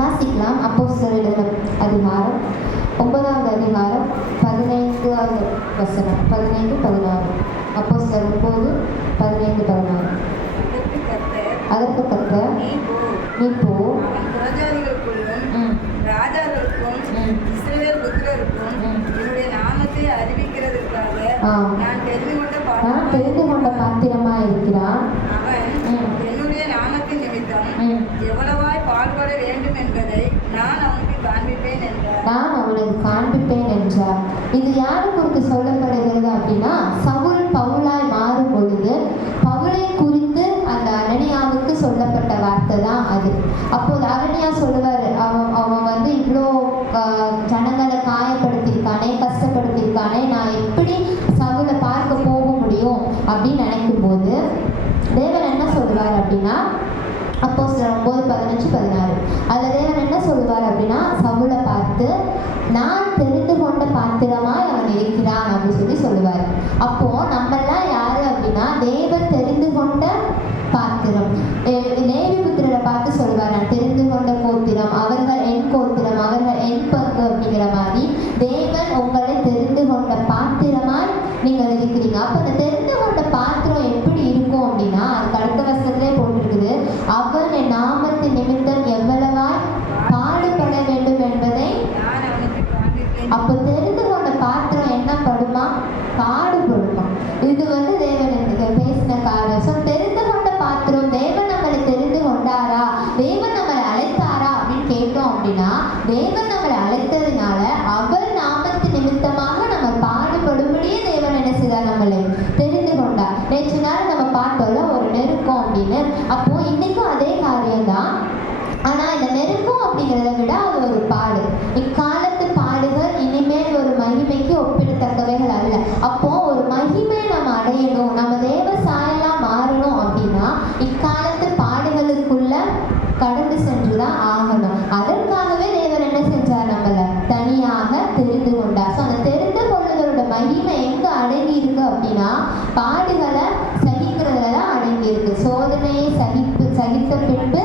வாசிக்கலாம். அப்போஸ்தலர் அதிகாரம் 9வது அதிகாரம் 15வது வசனம் 15-16. அப்போஸ்தலர் 9:15-16. அதற்கு கர்த்தர், நீ போ, ராஜாக்களுக்கும் இஸ்ரவேல் புத்திரருக்கும் என்னுடைய நாமத்தை அறிவிக்கிறதற்காக நான் தெரிந்து கொண்ட பாத்திரமா இருக்கிறான். அவன் என்னுடைய நாமத்தின் நிமித்தம் எவ்வளவாய் பாடுபட வேண்டும் என்பதை நான் அவனுக்கு காண்பிப்பேன் என்றார். இது யாரை குறித்து சொல்லப்படுகிறது அப்படின்னா, சவுல் பவுலாய் மாறும் பொழுது பவுலை குறித்து அந்த அனனியாவுக்கு சொல்லப்பட்ட வார்த்தை தான் அது. அப்போது அனனியா சொல்லுவார், அவன் வந்து இவ்வளோ ஜனங்களை காயப்படுத்தியிருக்கானே, கஷ்டப்படுத்தியிருக்கானே, நான் எப்படி சவுலை பார்க்க போக முடியும் அப்படின்னு நினைக்கும் போது தேவன் என்ன சொல்லுவார் அப்படின்னா, அப்போஸ்தலர் 9:15-16. அதில் தேவன் என்ன சொல்லுவார் அப்படின்னா, சவுலை பார்த்து, நான் தெரிந்து கொண்ட பாத்திரமாய் அவன் இருக்கிறான் அப்படின்னு சொல்லுவார். அப்போ நம்மெல்லாம் யாரு அப்படின்னா, தேவன் தெரிந்து கொண்ட பாத்திரம். லேவி புத்திரரை பார்த்து சொல்லுவார், நான் தெரிந்து கொண்ட கோத்திரம், அவர்கள் என் கோத்திரம், அவர்கள் என் பங்கு அப்படிங்கிற மாதிரி தேவன் உங்களை தெரிந்து கொண்ட பாத்திரமாய் நீங்கள் இருக்கிறீங்க. அப்போ அந்த தெரிந்து கொண்ட பாத்திரம் எப்படி இருக்கும் அப்படின்னா, அதுக்கு அடுத்த வருஷத்துலேயே போட்டிருக்குது, அவன் என் நாமத்தின் நிமித்தம் எவ்வளவாய் பாடுபட வேண்டும் என்பதை. அப்போ தெரிந்து கொண்ட பாத்திரம் என்ன படுமா? பாடுபடுமா. இது வந்து தேவன் பேசின காரியம். ஸோ தெரிந்து கொண்ட பாத்திரம், தேவன் நம்மளை தெரிந்து கொண்டாரா, தேவன் நம்மளை அழைத்தாரா அப்படின்னு கேட்டோம் அப்படின்னா, தேவன் நம்மளை அழைத்ததுனால அவர் நாமத்து நிமித்தமாக நம்ம பாடுபடும்படியே தேவன் என்ன செய்தார், நம்மளை தெரிந்து கொண்டார். நேற்று நாள் நம்ம பார்த்தோம்ல ஒரு நெருக்கம் அப்படின்னு. அப்போ இன்னைக்கும் அதே காரியம்தான். ஆனால் இந்த நெருக்கம் அப்படிங்கிறத விட அது ஒரு பாடு. இக்காலத்து பாடுகள் இனிமேல் ஒரு மகிமைக்கு ஒப்பிடத்தக்கவைகள் அல்ல. அப்போ ஒரு மகிமை நம்ம அடையணும், நம்ம தேவ சாயலாம் மாறணும் அப்படின்னா இக்காலத்து பாடுகளுக்குள்ள கடந்து சென்றுதான் ஆகணும். அதற்காகவே தேவன் என்ன செஞ்சார், நம்மளை தனியாக தெரிந்து கொண்டார். ஸோ அந்த தெரிந்து கொள்ளுதலோட மகிமை எங்க அடங்கி இருக்கு அப்படின்னா, பாடுகளை சகிக்கிறதுல தான் அடங்கி இருக்கு. சோதனையை சகித்த பின்பு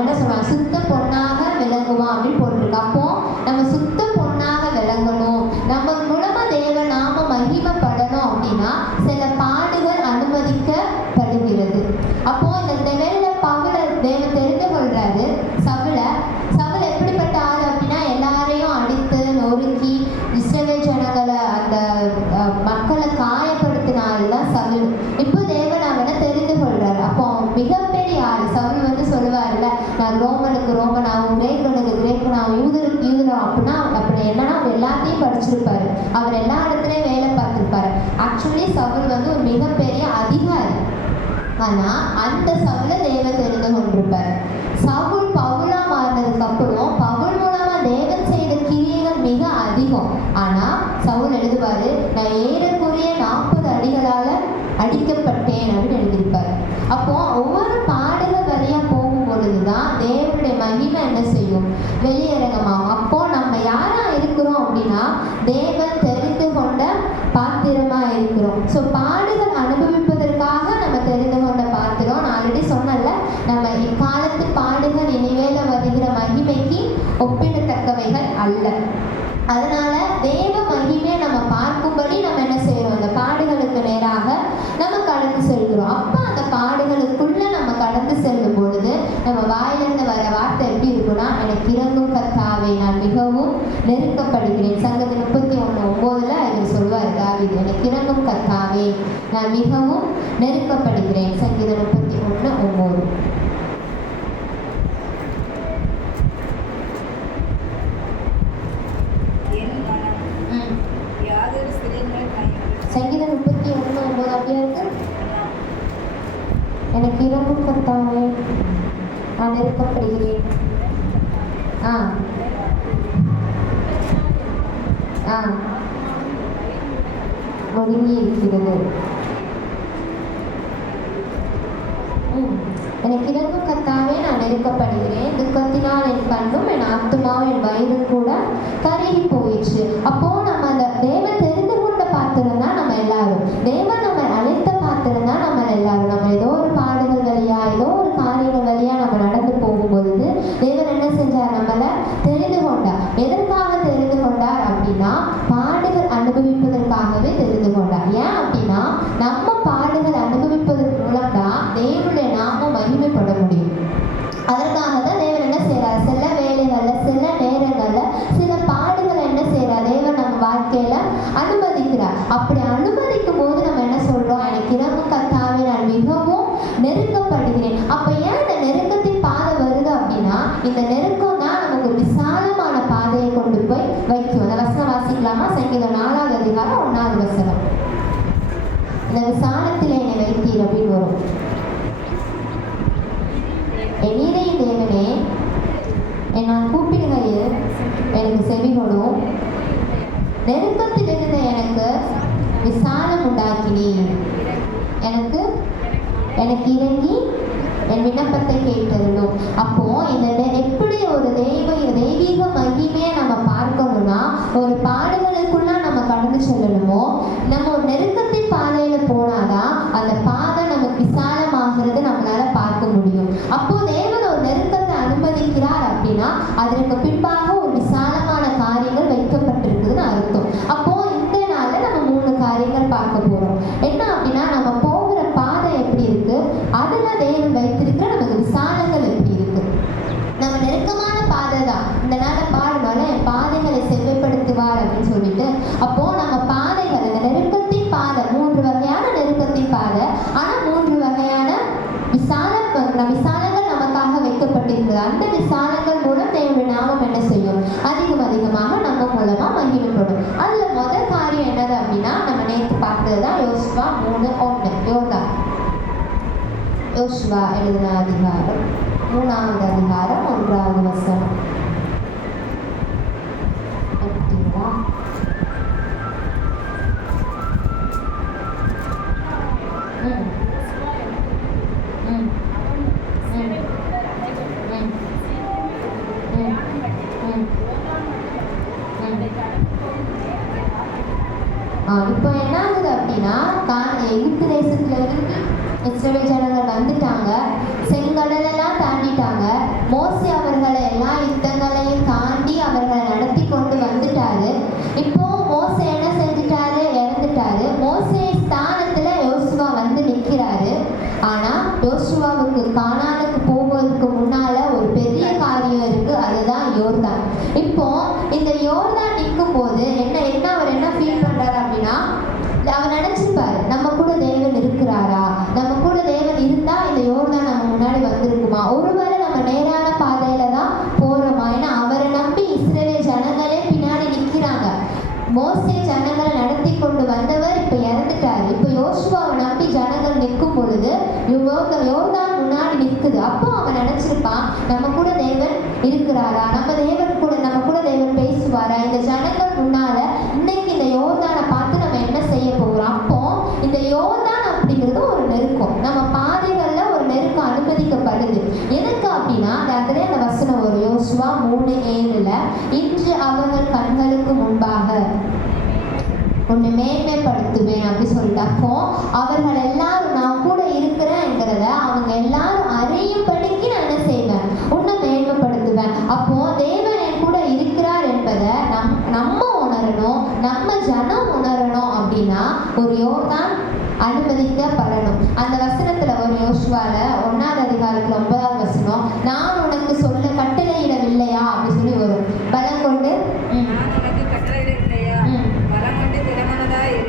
என்ன சொல்றாங்க, சுத்த பொண்ணாக விளங்குவான் அப்படின்னு போட்டிருக்கு. அப்போ நம்ம சுத்த பொண்ணாக விளங்கணும், நம்ம மூலமா தேவ நாம மகிமைப்படணும் அப்படின்னா சில பாடுகள் அனுமதிக்கப்படுகிறது. அப்போ இந்த வேலையில பவுலை தேவன் தெரிந்து கொள்றாரு. சவுல் எப்படிப்பட்ட ஆள் அப்படின்னா, எல்லாரையும் அடித்து நொறுக்கி இஸ்ரவேல் ஜனங்களை அந்த மக்களை காயப்படுத்தினால்தான் சவுல். இப்போ தேவன் அவனை தெரிந்து கொள்றாரு. அப்போ மிகப்பெரிய ஆள். சவுல் வந்து சொல்லுவார்ல, நான் ரோமனுக்கு ரோமனாகவும் கிரேக்கனுக்கு கிரேக்கனாகவும் யூதருக்கு யூதரும் அப்படின்னா அப்படி என்னன்னா அவர் எல்லாத்தையும் படிச்சிருப்பாரு, அவர் எல்லா இடத்துலையும் வேலை பார்த்துருப்பாரு. ஆக்சுவலி சவுல் வந்து ஒரு மிகப்பெரிய அதிகாரி. ஆனா அந்த சவுலை தேவன் தெரிந்து கொண்டிருப்பாரு. சவுல் பவுலா மாறினதுக்கு அப்புறம் பவுல் மூலமா தேவன் செய்த கிரியைகள் மிக அதிகம். ஆனா சவுல் எழுதுவாரு, நான் ஏறக்குறைய 40 அடிகளால அடிக்கப்பட்டேன் அப்படின்னு எழுதியிருப்பாரு. அப்போ ஒவ்வொரு பாடுகள் வழியா போகும் பொழுதுதான் தேவனுடைய மகிமை என்ன செய்யும், வெளியரங்கமாகும். அப்போ நம்ம யாரா இருக்கிறோம் அப்படின்னா, தேவன் தெரிந்து கொண்ட பாத்திரமா இருக்கிறோம். ஸோ பாடுகள் அனுபவிப்பதற்காக நம்ம தெரிந்து கொண்ட பாத்திரம். நான் ஆல்ரெடி சொன்னல, நம்ம இக்காலத்து பாடுகள் இனிவேல வருகிற மகிமைக்கு ஒப்பிடத்தக்கவைகள் அல்ல. அதனால தேவ மகிமையை நம்ம பார்க்கும்படி நம்ம என்ன செய்யறோம், அந்த பாடுகளுக்கு நேராக நம்ம கடந்து செல்கிறோம். அப்போ அந்த பாடுகளுக்குள்ள நம்ம கடந்து செல்லும் பொழுது நம்ம வாயிலிருந்து வர வார்த்தை எப்படி இருக்குன்னா, எனக்கு இறங்கும் கர்த்தாவே, நான் மிகவும் நெருக்கப்படுகிறேன். சங்கீதம் 31:9 இவர் சொல்வார் தாவீது, எனக்கு இறங்கும் கர்த்தாவே, நான் மிகவும் நெருக்கப்படுகிறேன். சங்கீதம் 31:9. சங்கீதம் 31:9 அப்படியே இருக்கு. எனக்கு இறங்கும் கர்த்தாவே, நான் நெருக்கப்படுகிறேன். ஒடுங்கி இருக்கிறது. எனக்கு இறங்கும் கர்த்தாவே, நான் நெருக்கப்படுகிறேன். துக்கத்தினால் என் கண்ணும் என் ஆத்துமாவும் என் வயிறு கூட கருகி போயிடுச்சு. அப்போ நம்ம அந்த தேவன் தெரிந்து கொண்ட பாத்திரம் தான் நம்ம எல்லாரும். தேவன் நம்ம அழைத்த பாத்திரம் தான் நம்ம எல்லாரும். நம்ம ஏதோ ஒரு பாடுகள் வழியா, ஏதோ ஒரு காரியங்கள் வழியா நம்ம நடந்து போகும் பொழுது தேவன் தேவன் என்ன செஞ்சார்? நம்மளை தெரிந்து கொண்டார். எதற்காக தெரிந்து கொண்டார் அப்படின்னா பாடுகள் அனுபவிப்பதற்காகவே தெரிந்து கொண்டார். ஏன் அப்படின்னா நம்ம பாடுகள் அனுபவிப்பதன் மூலம் தான் தேவனுடைய நாமம் மகிமைப்பட முடியும். அதற்காக தான் தேவன் என்ன செய்யறாரு? சில வேலைகள்ல சில நேரங்கள்ல சில பாடுகளை என்ன செய்யறார்? தேவன் நம்ம வாழ்க்கையில அனுமதிக்கிறார். அப்படி அனுமதிக்கும் போது நம்ம என்ன சொல்றோம்? எனக்கு இரவும் கர்த்தாவே, நான் மிகவும் நெருக்கப்படுகிறேன். அப்ப ஏன் இந்த நெருக்கத்தின் பாதை வருது அப்படின்னா இந்த நெருக்கம் தான் நமக்கு ஒரு விசாலமான பாதையை கொண்டு போய் வைக்கும். அந்த வசனம் வாசிக்கலாமா? சங்கீதம் 4ஆம் அதிகாரம் 1ஆவது வசனம். இந்த விசாலத்திலே என்னை வைத்தீர் அப்படின்னு வரும். என்னிலே தேவனே, நான் கூப்பிடுகையில் எனக்கு செவி கொடும். நெருக்கத்தில் இருந்த எனக்கு விசாலம் உண்டாக்கினீர். எனக்கு இறங்கி என் விண்ணப்பத்தை கேட்டருளும். அப்போ இந்த எப்படி ஒரு தெய்வீக மகிமையை நம்ம பார்க்கணும்னா ஒரு பாடுகளுக்குள்ள நம்ம கடந்து செல்லணுமோ, நம்ம ஒரு நெருக்கத்தின் பாதையில போனாதான் அந்த பாதை நமக்கு விசாலமாகிறது நம்மளால பார்க்க முடியும். அப்போ தேவன் ஒரு நெருக்கத்தை அனுமதிக்கிறார் அப்படின்னா அதற்கு பின்பாக ஒரு விசாலமான காரியங்கள் வைக்கப்பட்டிருக்குதுன்னு அர்த்தம். அப்போ இந்த நாள்ல நம்ம 3 காரியங்கள் பார்க்க போறோம். என்ன அப்படின்னா நம்ம போகிற பாதை எப்படி இருக்கு, அதுல தேவன் வைத்திருக்கிற நமக்கு விசாலங்கள் எப்படி இருக்கு. நம்ம நெருக்கமான பாதை தான் இந்த நாள பாடுனால என் பாதைகளை செவ்வைப்படுத்துவார் அப்படின்னு சொல்லிட்டு, அப்போ நம்ம பாதைகள் இந்த நெருக்கத்தின் பாதை 3 வகையான நெருக்கத்தின் பாதை, ஆனா 3 வகையான விசாலங்கள் நமக்காக வைக்கப்பட்டிருக்கிறது. அந்த விசாலங்கள் மூலம் தேவனுடைய நாமம் என்ன செய்யும்? அதிகமாக நம்ம மூலமா மகிமைப்படும். அதுல முதல் காரியம் என்னது அப்படின்னா நம்ம நேற்று பார்த்ததுதான் யோசுவா 3:1. யோசுவா எழுதின அதிகாரம் 3ஆவது அதிகாரம் 1ஆவது வசனம். இப்போ என்ன ஆகுது அப்படின்னா எகிப்து தேசத்துல இருந்து இஸ்ரவேல் ஜனங்கள் வந்துட்டாங்க, செங்கடலெல்லாம் தாண்டிட்டாங்க. மோசே அவர்களை எல்லா யுத்தங்களையும் தாண்டி அவர்களை நடத்தி கொண்டு வந்துட்டாரு. இப்போ மோசே என்ன செஞ்சுட்டாரு? இறந்துட்டாரு. மோசே ஸ்தானத்துல யோசுவா வந்து நிற்கிறாரு. ஆனா யோசுவாவுக்கு கானானுக்கு போவதற்கு முன்னால ஒரு பெரிய காரியம் இருக்கு, அதுதான் யோர்தான். இப்போ இந்த யோர்தான் நிற்கும் போது அவர் என்ன ஃபீல் பண்றாரு அப்படின்னா அவர் நினைச்சிருப்பாரு, நம்ம கூட தேவன் இருக்கிறாரா, நம்ம கூட தேவன் இருந்தா இந்த யோர்தான் நம்ம முன்னாடி வந்திருக்குமா, ஒருவேளை நம்ம நேரான பாதையில தான் போறோமா. ஏன்னா அவரை நம்பி இஸ்ரவேல் ஜனங்களே பின்னாடி நிற்கிறாங்க. மோசே ஜனங்களை நடத்தி கொண்டு வந்தவர் இப்ப இறந்துட்டாரு. இப்ப யோசுவாவை நம்பி ஜனங்கள் நிற்கும் பொழுது யோர்தான் முன்னாடி நிற்குது. அப்போ அவன் நினைச்சிருப்பான், நம்ம கூட தேவன் இருக்கிறாரா, நம்ம கூட தேவன் பேசுவாரா, இந்த ஜனங்கள் முன்னால இன்னைக்கு இந்த யோர்தானை பார்த்து நம்ம என்ன செய்ய போகிறோம். அப்போ இந்த யோர்தான் அப்படிங்கிறது ஒரு நெருக்கம், நம்ம பாதைகள்ல ஒரு நெருக்கம் அனுமதிக்கப்படுது. எதுக்கு அப்படின்னா அதுல அந்த வசனம் ஒரு யோசுவா 3:7 இன்று அவர்கள் கண்களுக்கு முன்பாக உன்னை மேன்மைப்படுத்துவேன் அப்படி சொல்லிட்டு, அப்போ அவர்கள் எல்லாரும் நான் கூட இருக்கிறேங்கிறத அவங்க எல்லாரும் அறியும்படிக்கு நான் என்ன செய்வேன்? உன்னை மேன்மைப்படுத்துவேன். அப்போ தேவன் என் கூட இருக்கிறார் என்பதை நம்ம உணரணும், நம்ம ஜனம் உணரணும். அப்படின்னா ஒரு யோர்தான் அனுமதிக்கப்படணும். அந்த வசனத்துல ஒரு யோசுவால 1ஆவது அதிகாரத்துல 9ஆவது வசனம், நான் உனக்கு சொல்ல கட்டளையிடவில்லையா அப்படி சொல்லி வரும். பலம் கொண்டு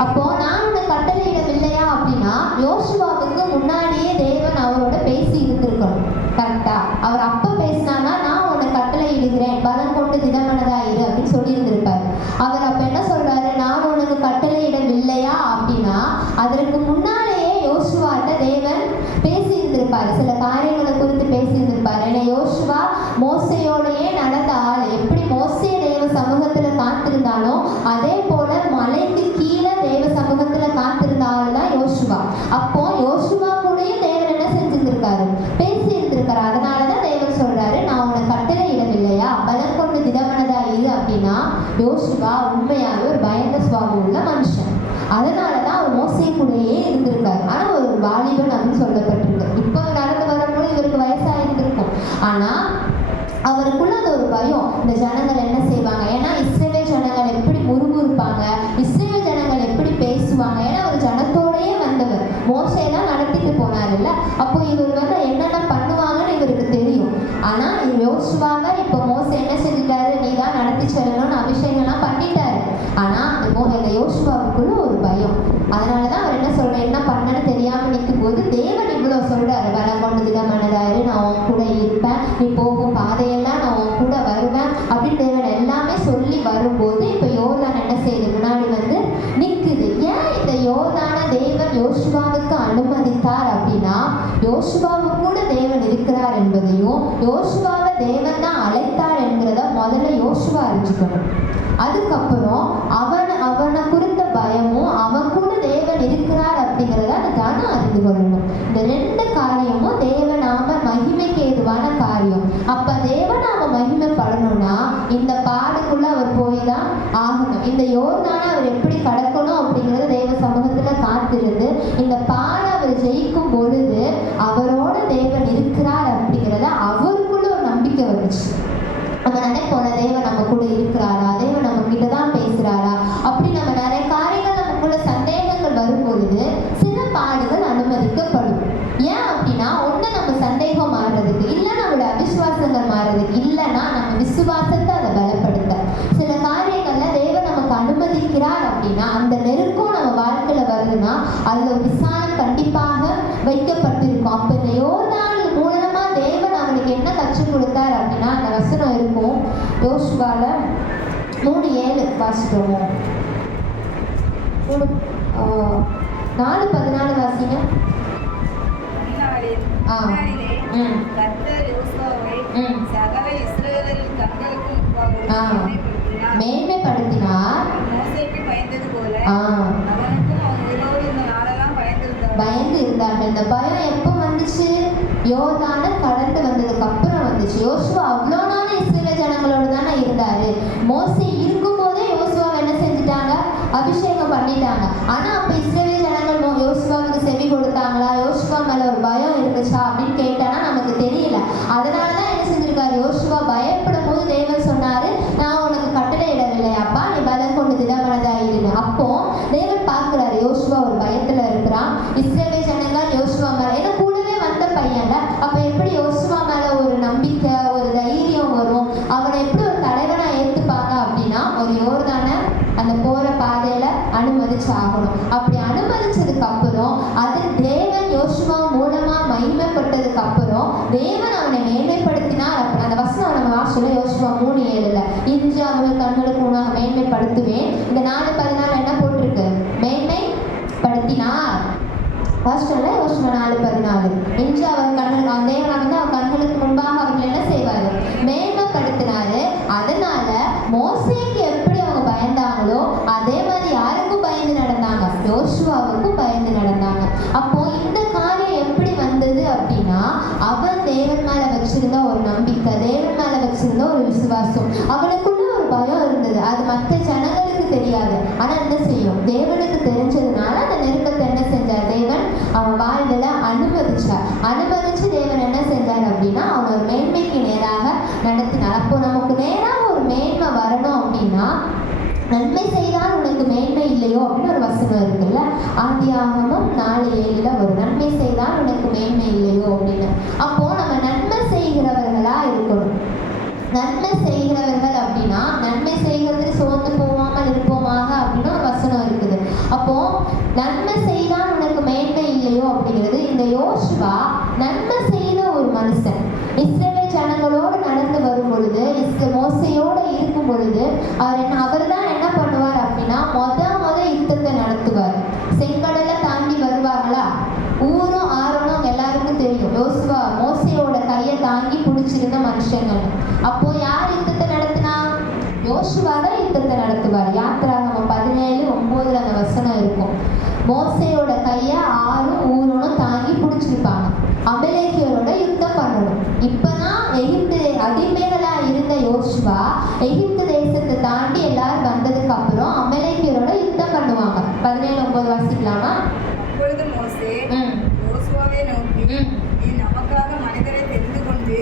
அப்போ நான் உனக்கு கட்டளையிடவில்லையா அப்படின்னா யோசுவாவுக்கு முன்னாடியே தேவன் அவரோட பேசி இருந்திருக்கணும். கரெக்டா? அவர் அப்ப பேசினானா நான் உனக்கு கட்டளையிடுகிறேன், பலம் கொண்டு திடமனதாயிரு அப்படின்னு சொல்லி இருந்திருப்பாரு. அவர் அப்ப என்ன சொல்றாரு? நான் உனக்கு கட்டளையிடவில்லையா அப்படின்னா அதற்கு முன்னாலேயே யோசுவாட்ட தேவன் பேசி இருந்திருப்பாரு, சில காரியங்களை குறித்து பேசி இருந்திருப்பாரு. ஏன்னா யோசுவா மோசையோடையே நடந்த ஆள். எப்படி மோசே தேவ சமூகத்துல காத்திருந்தானோ அதே போல மலைக்கு கீழே தேவ சமூகத்துல காத்திருந்த ஆள் தான் யோசுவா. அப்போ யோசுவா கூடயும் தேவன் என்ன செஞ்சிருந்திருக்காரு? பேசி இருந்திருக்காரு. அதனாலதான் தேவன் சொல்றாரு, நான் உனக்கு கட்டளையிடவில்லையா, பலம் கொண்டு திடமனதா இரு அப்படின்னா யோசுவா உண்மையாவே ஒரு பயந்த சுவாபம் உள்ள மனுஷன். அதனாலதான் அவர் மோசே கூடயே இருந்திருக்காரு. ஆனா ஒரு வாலிபன் அப்படின்னு சொல்லப்பட்டிருக்கு. இப்போ நடந்து வரும்போது இவருக்கு வயசாயிருந்திருக்கும். ஆனா அவர் அவங்களுக்குள்ள அது ஒரு பயம், இந்த ஜனங்கள் என்ன செய்வாங்க, ஏன்னா இஸ்ரவேல் ஜனங்கள் எப்படி முறுமுறுப்பாங்க, இஸ்ரவேல் ஜனங்கள் எப்படி பேசுவாங்க, ஏன்னா ஒரு ஜனத்தோடயே வந்தவர் மோசேதான் நடத்திட்டு போனார்ல. அப்போ இவர் வந்து என்னென்ன பண்ணுவாங்கன்னு இவருக்கு தெரியும். ஆனா யோசுவாவை இப்போ மோசே என்ன செஞ்சுட்டாரு, நீ தான் நடத்தி செல்லணும்னு அபிஷேகம்லாம் பண்ணிட்டாரு. ஆனா அந்த யோசுவாவுக்குள்ள ஒரு பயம். அதனாலதான் அவர் என்ன சொல்றாரு, என்ன பண்ணன்னு தெரியாம நிற்கும் போது தேவன் இவ்வளவு சொல்றாரு, பலம் கொண்டு திடமனதாரு, நான் உன் கூட இருப்பேன், நீ போகும் பாதையெல்லாம் நான் உன் கூட வருவேன் அப்படின்னு தேவன் எல்லாமே சொல்லி வரும்போது இப்ப யோர்தான் என்ன செய்யுது, முன்னாடி வந்து நிக்குது. ஏன் இந்த யோர்தான தேவன் யோசுவாவுக்கு அனுமதித்தார் அப்படின்னா, யோசுவாவு கூட தேவன் இருக்கிறார் என்பதையும், யோசுவாவை தேவன் தான் அழைத்தார் என்கிறத முதல்ல யோசுவா அறிஞ்சுக்கணும். அதுக்கப்புறம் அவனை குறித்த பயமும், அவன் கூட தேவன் இருக்கிறார் அப்படிங்கிறத அந்த கனம் அறிந்து கொள்ளணும். இந்த ரெண்டு காரியமும் தேவநாம மகிமைக்கு ஏதுவான காரியம். அப்ப தேவநாம மகிமைப்படணும்னா இந்த பாடுக்குள்ள அவர் போய் தான் ஆகணும். இந்த யோர்தானை அவர் எப்படி கடக்கணும் அப்படிங்கிறத தேவ சமூகத்துல காத்திருந்து இந்த பாட அவர் ஜெயிக்கும் பொழுது அவரோட தேவன் இருக்கிறார் அப்படிங்கிறத அவருக்குள்ள ஒரு நம்பிக்கை வந்துச்சு. நம்ம நினைப்போல தேவன் நம்ம கூட இருக்கிறாரா, தேவன் நம்ம கிட்ட தான் பேசுறாரா, அப்படி நம்ம நிறைய காரியங்கள் நமக்குள்ள சந்தேகங்கள் வரும் பொழுது சில பாடுகள் அனுமதிக்கப்படும். ஏன் அப்படின்னா, ஒண்ணு நம்ம சந்தேகம் மாறுறதுக்கு, இல்ல நம்மளோட அவிசுவாசங்கள் மாறுறதுக்கு, இல்லைன்னா நம்ம விசுவாசத்தை அதை பலப்படுத்த சில காரியங்கள்ல தேவன் நமக்கு அனுமதிக்கிறார் அப்படின்னா, அந்த நெருக்கம் நம்ம வாழ்க்கையில வருதுன்னா அதுல ஒரு விசாலம் கண்டிப்பாக வைக்கப்பட்டிருக்கும். அப்ப இந்த யோர்தான் மூலமா தேவன் அவனுக்கு என்ன கற்றுக் கொடுத்தார் அப்படின்னா, அந்த வசனம் இருக்கும் யோசுவால 3:7 வாசிக்கிறோமோ, 4:14 வாசிங்க. மேன்மைப்படுத்தினார், பயந்து இருந்தார்கள். இந்த பயம் எப்போ வந்துச்சு, யோர்தானை கடந்து வந்ததுக்கு அப்புறம் வந்துச்சு. யோசுவா அவ்வளோ நாள் இஸ்ரவேல் ஜனங்களோட தானே இருந்தாரு. மோசே இருக்கும் போதே யோசுவாவை என்ன செஞ்சுட்டாங்க, அபிஷேகம் பண்ணிட்டாங்க. ஆனா அப்ப இஸ்ரவேல் ஜனங்கள் யோசுவாவுக்கு செவி கொடுத்தாங்களா, யோசுவா மேல ஒரு பயம் இருந்துச்சா அப்படின்னு கேட்டானா நமக்கு தெரியல. அதனாலதான் என்ன செஞ்சிருக்காரு, யோசுவா பயப்படும் போது தேவன் சொன்னாரு, நான் உனக்கு கட்டளை இடவில்லையாப்பா, நீ பலம் கொண்டு திடமனதாயிருங்க. அப்போ தேவன் பார்க்கிறாரு யோசுவா ஒரு பயத்துல இருக்கிறான். இஸ்ரவேல் ஜனங்கள் யோசுவா மேல, ஏன்னா கூடவே வந்த பையன்ல, அப்ப எப்படி யோசுவா மேல ஒரு நம்பிக்கை ஒரு தைரியம் வரும், அவனை எப்படி ஒரு தலைவனா ஏத்துப்பாங்க அப்படின்னா, ஒரு யோர்தான அந்த போற பாதையில அனுமதிச்சு ஆகணும். அப்படி அனுமதிச்சதுக்கு அப்புறம் அது தேவன் யோசுவா மூலமா மகிமைப்பட்டதுக்கு அப்புறம் தேவன் அவனை மேன்மைப்படுத்தினார். அந்த வசனம் நம்ம வாசல யோசுவா 3:7 இன்று அவர்கள் கண்களுக்கு உணவாக மேன்மைப்படுத்துவேன். இந்த 4:14 என்ன போட்டிருக்கு, மேன்மைப்படுத்தினார். வாசல யோசுவா 4:14 இன்று அவர் கண்களுக்கு, தேவன் வந்து அவர் கண்களுக்கு முன்பாக அவர்கள் என்ன செய்வாரு, மேன்மைப்படுத்தினாரு. அதனால மோசேக்கு எப்படி அவங்க பயந்தாங்களோ அதே மாதிரி யாருக்கும் பயந்து நடந்தாங்க, யோசுவாவுக்கும் பயந்து நடந்தாங்க. அப்போ இந்த காரியம் எப்படி வந்தது அப்படின்னா, அவன் தேவன் மேல வச்சிருந்த ஒரு நம்பிக்கை, தேவன் மேல வச்சிருந்த ஒரு விசுவாசம், அவனுக்குள்ள ஒரு பயம் இருந்தது. அது மற்ற ஜனங்களுக்கு தெரியாது, ஆனா என்ன செய்யும், தேவனுக்கு தெரிஞ்சதுனால அந்த நெருக்கத்தை என்ன செஞ்சார், தேவன் அவன் வாழ்வில் அனுமதிச்சார். அனுமதிச்சு தேவன் என்ன செஞ்சார் அப்படின்னா, அவன் ஒரு மேன்மைக்கு நேராக நடத்தினார். அப்போ நமக்கு நேராக ஒரு மேன்மை வரணும் அப்படின்னா, நன்மை செய்தால் உனக்கு மேன்மை இல்லையோ அப்படின்னு ஒரு வசனம் இருக்குல்ல, ஆதியாகமம் 4:7 ஒரு நன்மை செய்தால் உனக்கு மேன்மை இல்லையோ அப்படின்னு. அப்போ நம்ம நன்மை செய்கிறவர்களா இருக்கணும். நன்மை செய்கிறவர்கள் அப்படின்னா, நன்மை செய்கிறதுக்கு சோர்ந்து போகாமல் இருப்போமாக அப்படின்னு ஒரு வசனம் இருக்குது. அப்போ நன்மை செய்தால் உனக்கு மேன்மை இல்லையோ அப்படிங்கிறது, இந்த யோசுவா நன்மை செய்த ஒரு மனுஷன். இஸ்ரவேல் ஜனங்களோடு நடந்து வரும் பொழுது, மோசையோடு இருக்கும் பொழுது அவர் தான் என்ன பண்ணுவார் அப்படின்னா, முத யுத்தத்தை நடத்துவார். செங்கடலை தாண்டி வருவாங்களா, ஊரும் ஆரோனும் எல்லாருக்கும் தெரியும் யோசுவா மோசையோட கையை தாங்கி பிடிச்சிருந்த மனுஷங்கள். அப்போ யார் யுத்தத்தை நடத்தினா, யோசுவா தான் யுத்தத்தை நடத்துவார். யாத்திராகமம் 17:9 அந்த வசனம் இருக்கும். மோசையோட கையை ஆறும் ஊரோனும் தாங்கி பிடிச்சிருப்பாங்க. அமலேக்கியரோட யுத்தம் பண்ணணும். இப்பதான் எகிப்து அடிமைகளா இருந்த யோசுவா எகிப்து தேசத்தை தாண்டி எல்லாரும் வந்ததுக்கு அப்புறம் அமலேக்கியரோட யுத்தம் பண்ணுவாங்க. 17:9 வாசிக்கலாமா? அப்பொழுது மோசே யோசுவாவை நோக்கி, நீ நமக்காக மனிதரை தெரிந்து கொண்டு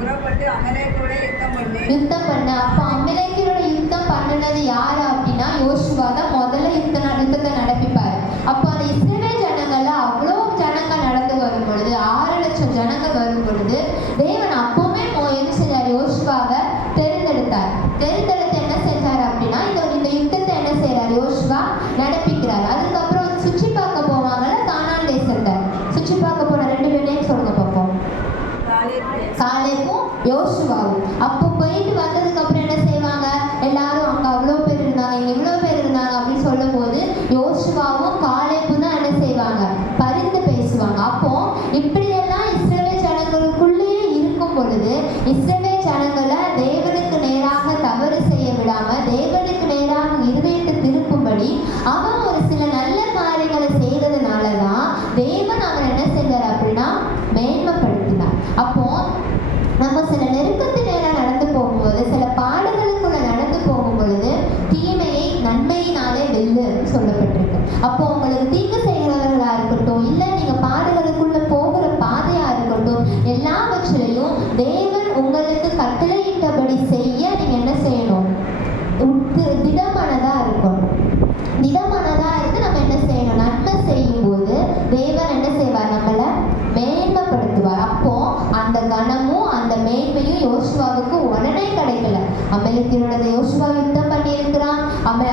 புறப்பட்டு அமலேக்கோட யுத்தம் யுத்தம் பண்ண. அப்போ அமலேக்கியரோட யுத்தம் பண்ணினது யாரு அப்படின்னா யோசுவா தான் முதல்ல யுத்தத்தை நடப்பிப்பாரு. அப்போ அந்த இஸ்ரவேல் ஜனங்கள்ல அவ்வளோ ஜனங்கள் நடந்து வரும் பொழுது 6 லட்சம் ஜனங்கள் வரும் பொழுது தேவன் அப்பவுமே என்ன செஞ்சார்? யோசுவாவை தெரிந்தெடுத்தார். தெரிந்தெடுத்து என்ன செஞ்சார் அப்படின்னா இந்த யுத்தத்தை என்ன செய்யறார்? யோசுவா நடப்பிக்கிறார். அதுக்கப்புறம் சுற்றி பார்க்க போவாங்கல்ல கானான் தேசத்தை. சுற்றி பார்க்க போன 2 பேரையும் சொல்லுங்க பார்ப்போம். காலேபும் யோசுவாவும். அப்போ போயிட்டு வந்ததுக்கு அப்புறம் என்ன செய்வாங்க? எல்லாரும் அங்க அவ்வளோ பேர் இருந்தாங்க, இங்க இவ்வளோ பேர் இருந்தாங்க அப்படின்னு சொல்லும் போது யோசுவாவும் காலேபும் தான் என்ன செய்வாங்க? பரிந்து பேசுவாங்க. அப்போ இப்படியெல்லாம் இஸ்ரவேல் ஜனங்களுக்குள்ளேயே இருக்கும் பொழுது இஸ்ரவேல் ஜனங்களை தேவனுக்கு நேராக தவறு செய்ய விடாம தேவனுக்கு நேராக இருதயத்தை திருப்பும்படி அவன் ஒரு சில நல்ல காரியங்களை செய்ததுனாலதான் தேவன் அவன் என்ன செஞ்சார் அப்படின்னா மேன்மைப்படுத்தினார். அப்போ நம்ம சில நெருக்கத்து நேரம் நடந்து போகும்போது சில பாடுகளுக்குள்ள நடந்து போகும் பொழுது தீமையை நன்மையினாலே வெல்லு சொல்லப்பட்டிருக்கு. அப்போ உங்களுக்கு தீங்கு செய்கிறவர்களா இருக்கட்டும், இல்ல நீங்க பாடுகளுக்குள்ள போகிற பாதையா இருக்கட்டும், எல்லாவற்றிலையும் தேவன் உங்களுக்கு கட்டளையிட்டபடி செய்ய நீங்க என்ன செய்யணும்? திடமானதா இருக்கணும். திடமானதா இருந்து நம்ம என்ன செய்யணும்? நன்மை செய்யும் போது தேவன் என்ன செய்வார்? நம்மள மேன்மைப்படுத்துவார். அப்போ அந்த கனமும் அந்த மேன்மையும் யோசுவாவுக்கு உடனே கிடைக்கல. அமலேக்கியரோட யோசுவா யுத்தம் பண்ணி இருக்கிறான்.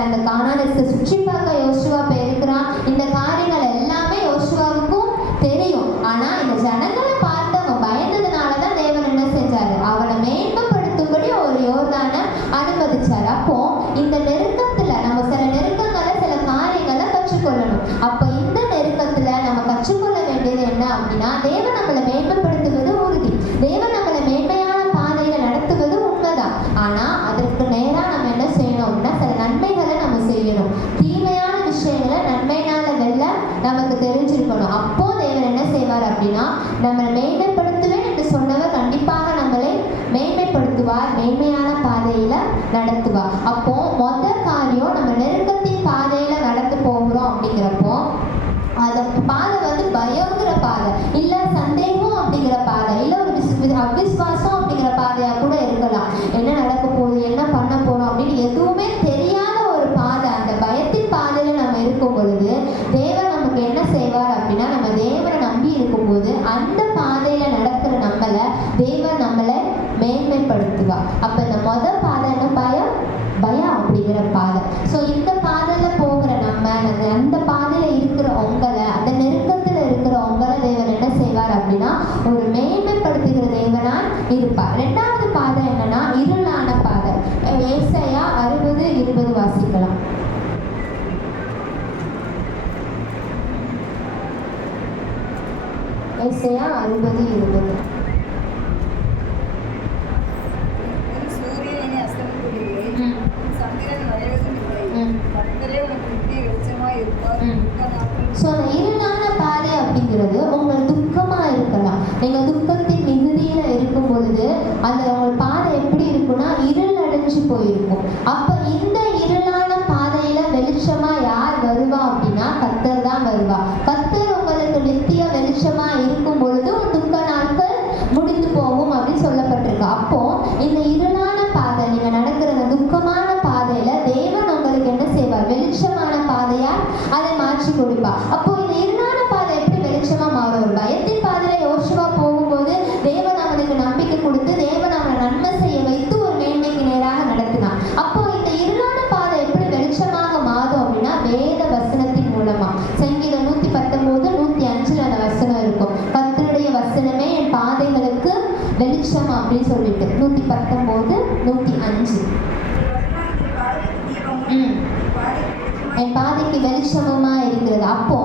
அந்த கானான் தேசத்தை சுற்றி பார்க்க யோசுவா போயிருக்கிறான். இந்த காரியங்கள் எல்லாமே யோசுவாவுக்கும் தெரியும். ஆனா இந்த ஜனங்களை பார்த்து அவன் பயந்ததுனாலதான் தேவன் என்ன செஞ்சாரு? அவனை மேன்மைப்படுத்தும்படி ஒரு யோர்தானை அனுமதிச்சாரு. அப்போ இந்த நெருக்கத்துல நம்ம சில நெருக்கங்களை சில காரியங்களை கற்றுக்கொள்ளணும். அப்ப இந்த நெருக்கத்துல நம்ம கற்றுக்கொள்ள வேண்டியது என்ன அப்படின்னா தேவன் நம்மளை மேன்மைப்படுத்துவது உறுதி. தேவன் நம்மளை மேன்மையான பாதையில நடத்துவது உண்மைதான். ஆனா அதற்கு நேரா நம்ம என்ன செய்யணும் அப்படின்னா சில நன்மைகளை நம்ம செய்யணும். தீமையான விஷயங்களை நன்மையினால வெல்ல நமக்கு தெரிஞ்சிருக்கணும். அப்போ தேவன் என்ன செய்வார் அப்படின்னா நம்மளை மேன்மைப்படுத்துவேன் என்று சொன்னவர் கண்டிப்பாக நம்மளை மேன்மைப்படுத்துவார், மேன்மையான பாதையில நடத்துவார். அப்போ முதல் காரியம் நம்ம நெருக்கத்தின் பாதையில நடந்து போகிறோம் அப்படிங்கிறப்போ அந்த பாதை வந்து பயங்கிற பாதை, இல்ல சந்தேகம் அப்படிங்கிற பாதை, இல்ல ஒரு அவிஸ்வாசம் அப்படிங்கிற பாதையா கூட இருக்கலாம். என்ன நடக்க போகுது, என்ன பண்ண போறோம் அப்படின்னு எதுவுமே தெரியாத ஒரு பாதை. அந்த பயத்தின் பாதையில நம்ம இருக்கும் பொழுது தேவன் நமக்கு என்ன செய்வார் அப்படின்னா நம்ம தேவனை நம்பி இருக்கும்போது அந்த பாதையில நடக்கிற நம்மளை தேவன் நம்மளை மேன்மைப்படுத்துவார். அப்ப இந்த முதல் பாதை என்ன? பயம் அப்படிங்கிற பாதை. ஸோ இந்த பாதையில போகிற நம்ம அந்த பாதையில இருக்கிற உங்களை, அந்த நெருக்கத்துல இருக்கிற உங்களை தேவன் என்ன செய்வார் அப்படின்னா ஒரு மேன்மைப்படுத்துகிற தேவனாய் இருப்பார். 2வது பாதை என்னன்னா இருளான பாதை. ஏசாயா 60:20 வாசிக்கலாம். ஏசாயா 60:20. ஸோ அந்த இருளான பாதை அப்படிங்கிறது உங்கள் துக்கமா இருக்கலாம். நீங்க துக்கத்தின் மிகுதியில இருக்கும் பொழுது அந்த உங்கள் பாதை எப்படி இருக்குன்னா இருள் அடைஞ்சு போயிருக்கும். அப்ப இந்த இருளான பாதையில வெளிச்சமா யார் வருவா அப்படின்னா கர்த்தர் தான் வருவா. கர்த்தர் உங்களுக்கு நித்திய வெளிச்சமா இருக்கும் பொழுது துக்க நாட்கள் முடிந்து போகும் அப்படின்னு சொல்லப்பட்டிருக்கு. அப்போ இந்த இருளான பாதை நீங்க நடக்கிற துக்கமான பாதையில தேவன் உங்களுக்கு என்ன செய்வார்? வெளிச்சமான பாதையா அதை மாற்றி கொடுப்பார். அப்போ இந்த இருளான பாதை எப்படி வெளிச்சமா மாறும்? ஒரு பயத்தின் பாதையில யோசுவா போகும்போது தேவன் அவனுக்கு நம்பிக்கை கொடுத்து தேவன் அவனை நன்மை செய்ய வைத்து ஒரு மேன்மைக்கு நேராக நடத்தினான். அப்போ இந்த இருளான பாதை எப்படி வெளிச்சமாக மாறும் அப்படின்னா வேத வசனத்தின் மூலமா. சங்கீதம் 119:105 அந்த வசனம் இருக்கும். கர்த்தருடைய வசனமே என் பாதைகளுக்கு வெளிச்சம் அப்படின்னு சொல்லிட்டு 119:105. என் பாதைக்கு வெளிச்சமா இருக்கிறது. அப்போ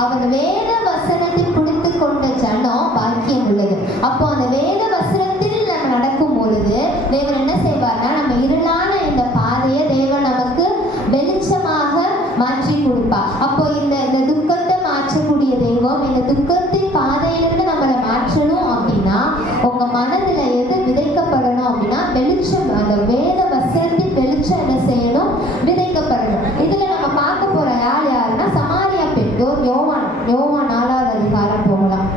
அவர் வேத வசனத்தை பிடித்து கொண்ட ஜனம் பாக்கியம் உள்ளது. அப்போ அந்த வேத வசனத்தில் நம்ம நடக்கும் பொழுது தேவன் என்ன செய்வார்னா நம்ம இருளான இந்த பாதையை தேவன் நமக்கு வெளிச்சமாக மாற்றி கொடுப்பார். அப்போ இந்த துக்கத்தை மாற்றக்கூடிய தெய்வம் இந்த துக்கத்தின் பாதையிலிருந்து நம்மளை மாற்றணும் அப்படின்னா உங்க மனதுல எது விதைக்கப்படணும் அப்படின்னா வெளிச்சம். அந்த வேத வசனத்தின் வெளிச்சம் என்ன செய்யணும்? விதைக்கப்படணும். இதுல நம்ம பார்க்க போற யாருன்னா சமாரியா பெண். யோவான் 4வது அதிகாரம் போகலாம்.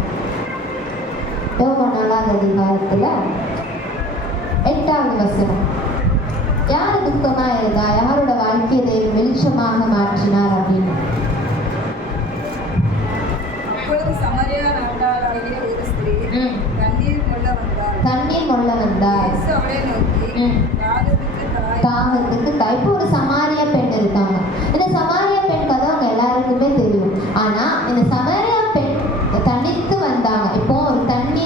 யோவான் 4வது அதிகாரத்துல 8வது வசனம். துக்கமா இருந்தா யாரோட வாழ்க்கையை தேவன் வெளிச்சமாக மாற்றினார் அப்படின்னு. அப்பொழுது சமாரியா நாட்டாளாகிய ஒரு ஸ்திரீ தண்ணீர் மொள்ள வந்தாள். இயேசு அவளை நோக்கி, தாகத்துக்கு தாய். இப்போ ஒரு சமாரியா பெண் இருக்காங்க. இந்த சமாரியா பெண் கதை அவங்க எல்லாருக்குமே தெரியும். ஆனா இந்த சமாரியா பெண் தனித்து வந்தாங்க. இப்போ ஒரு தண்ணி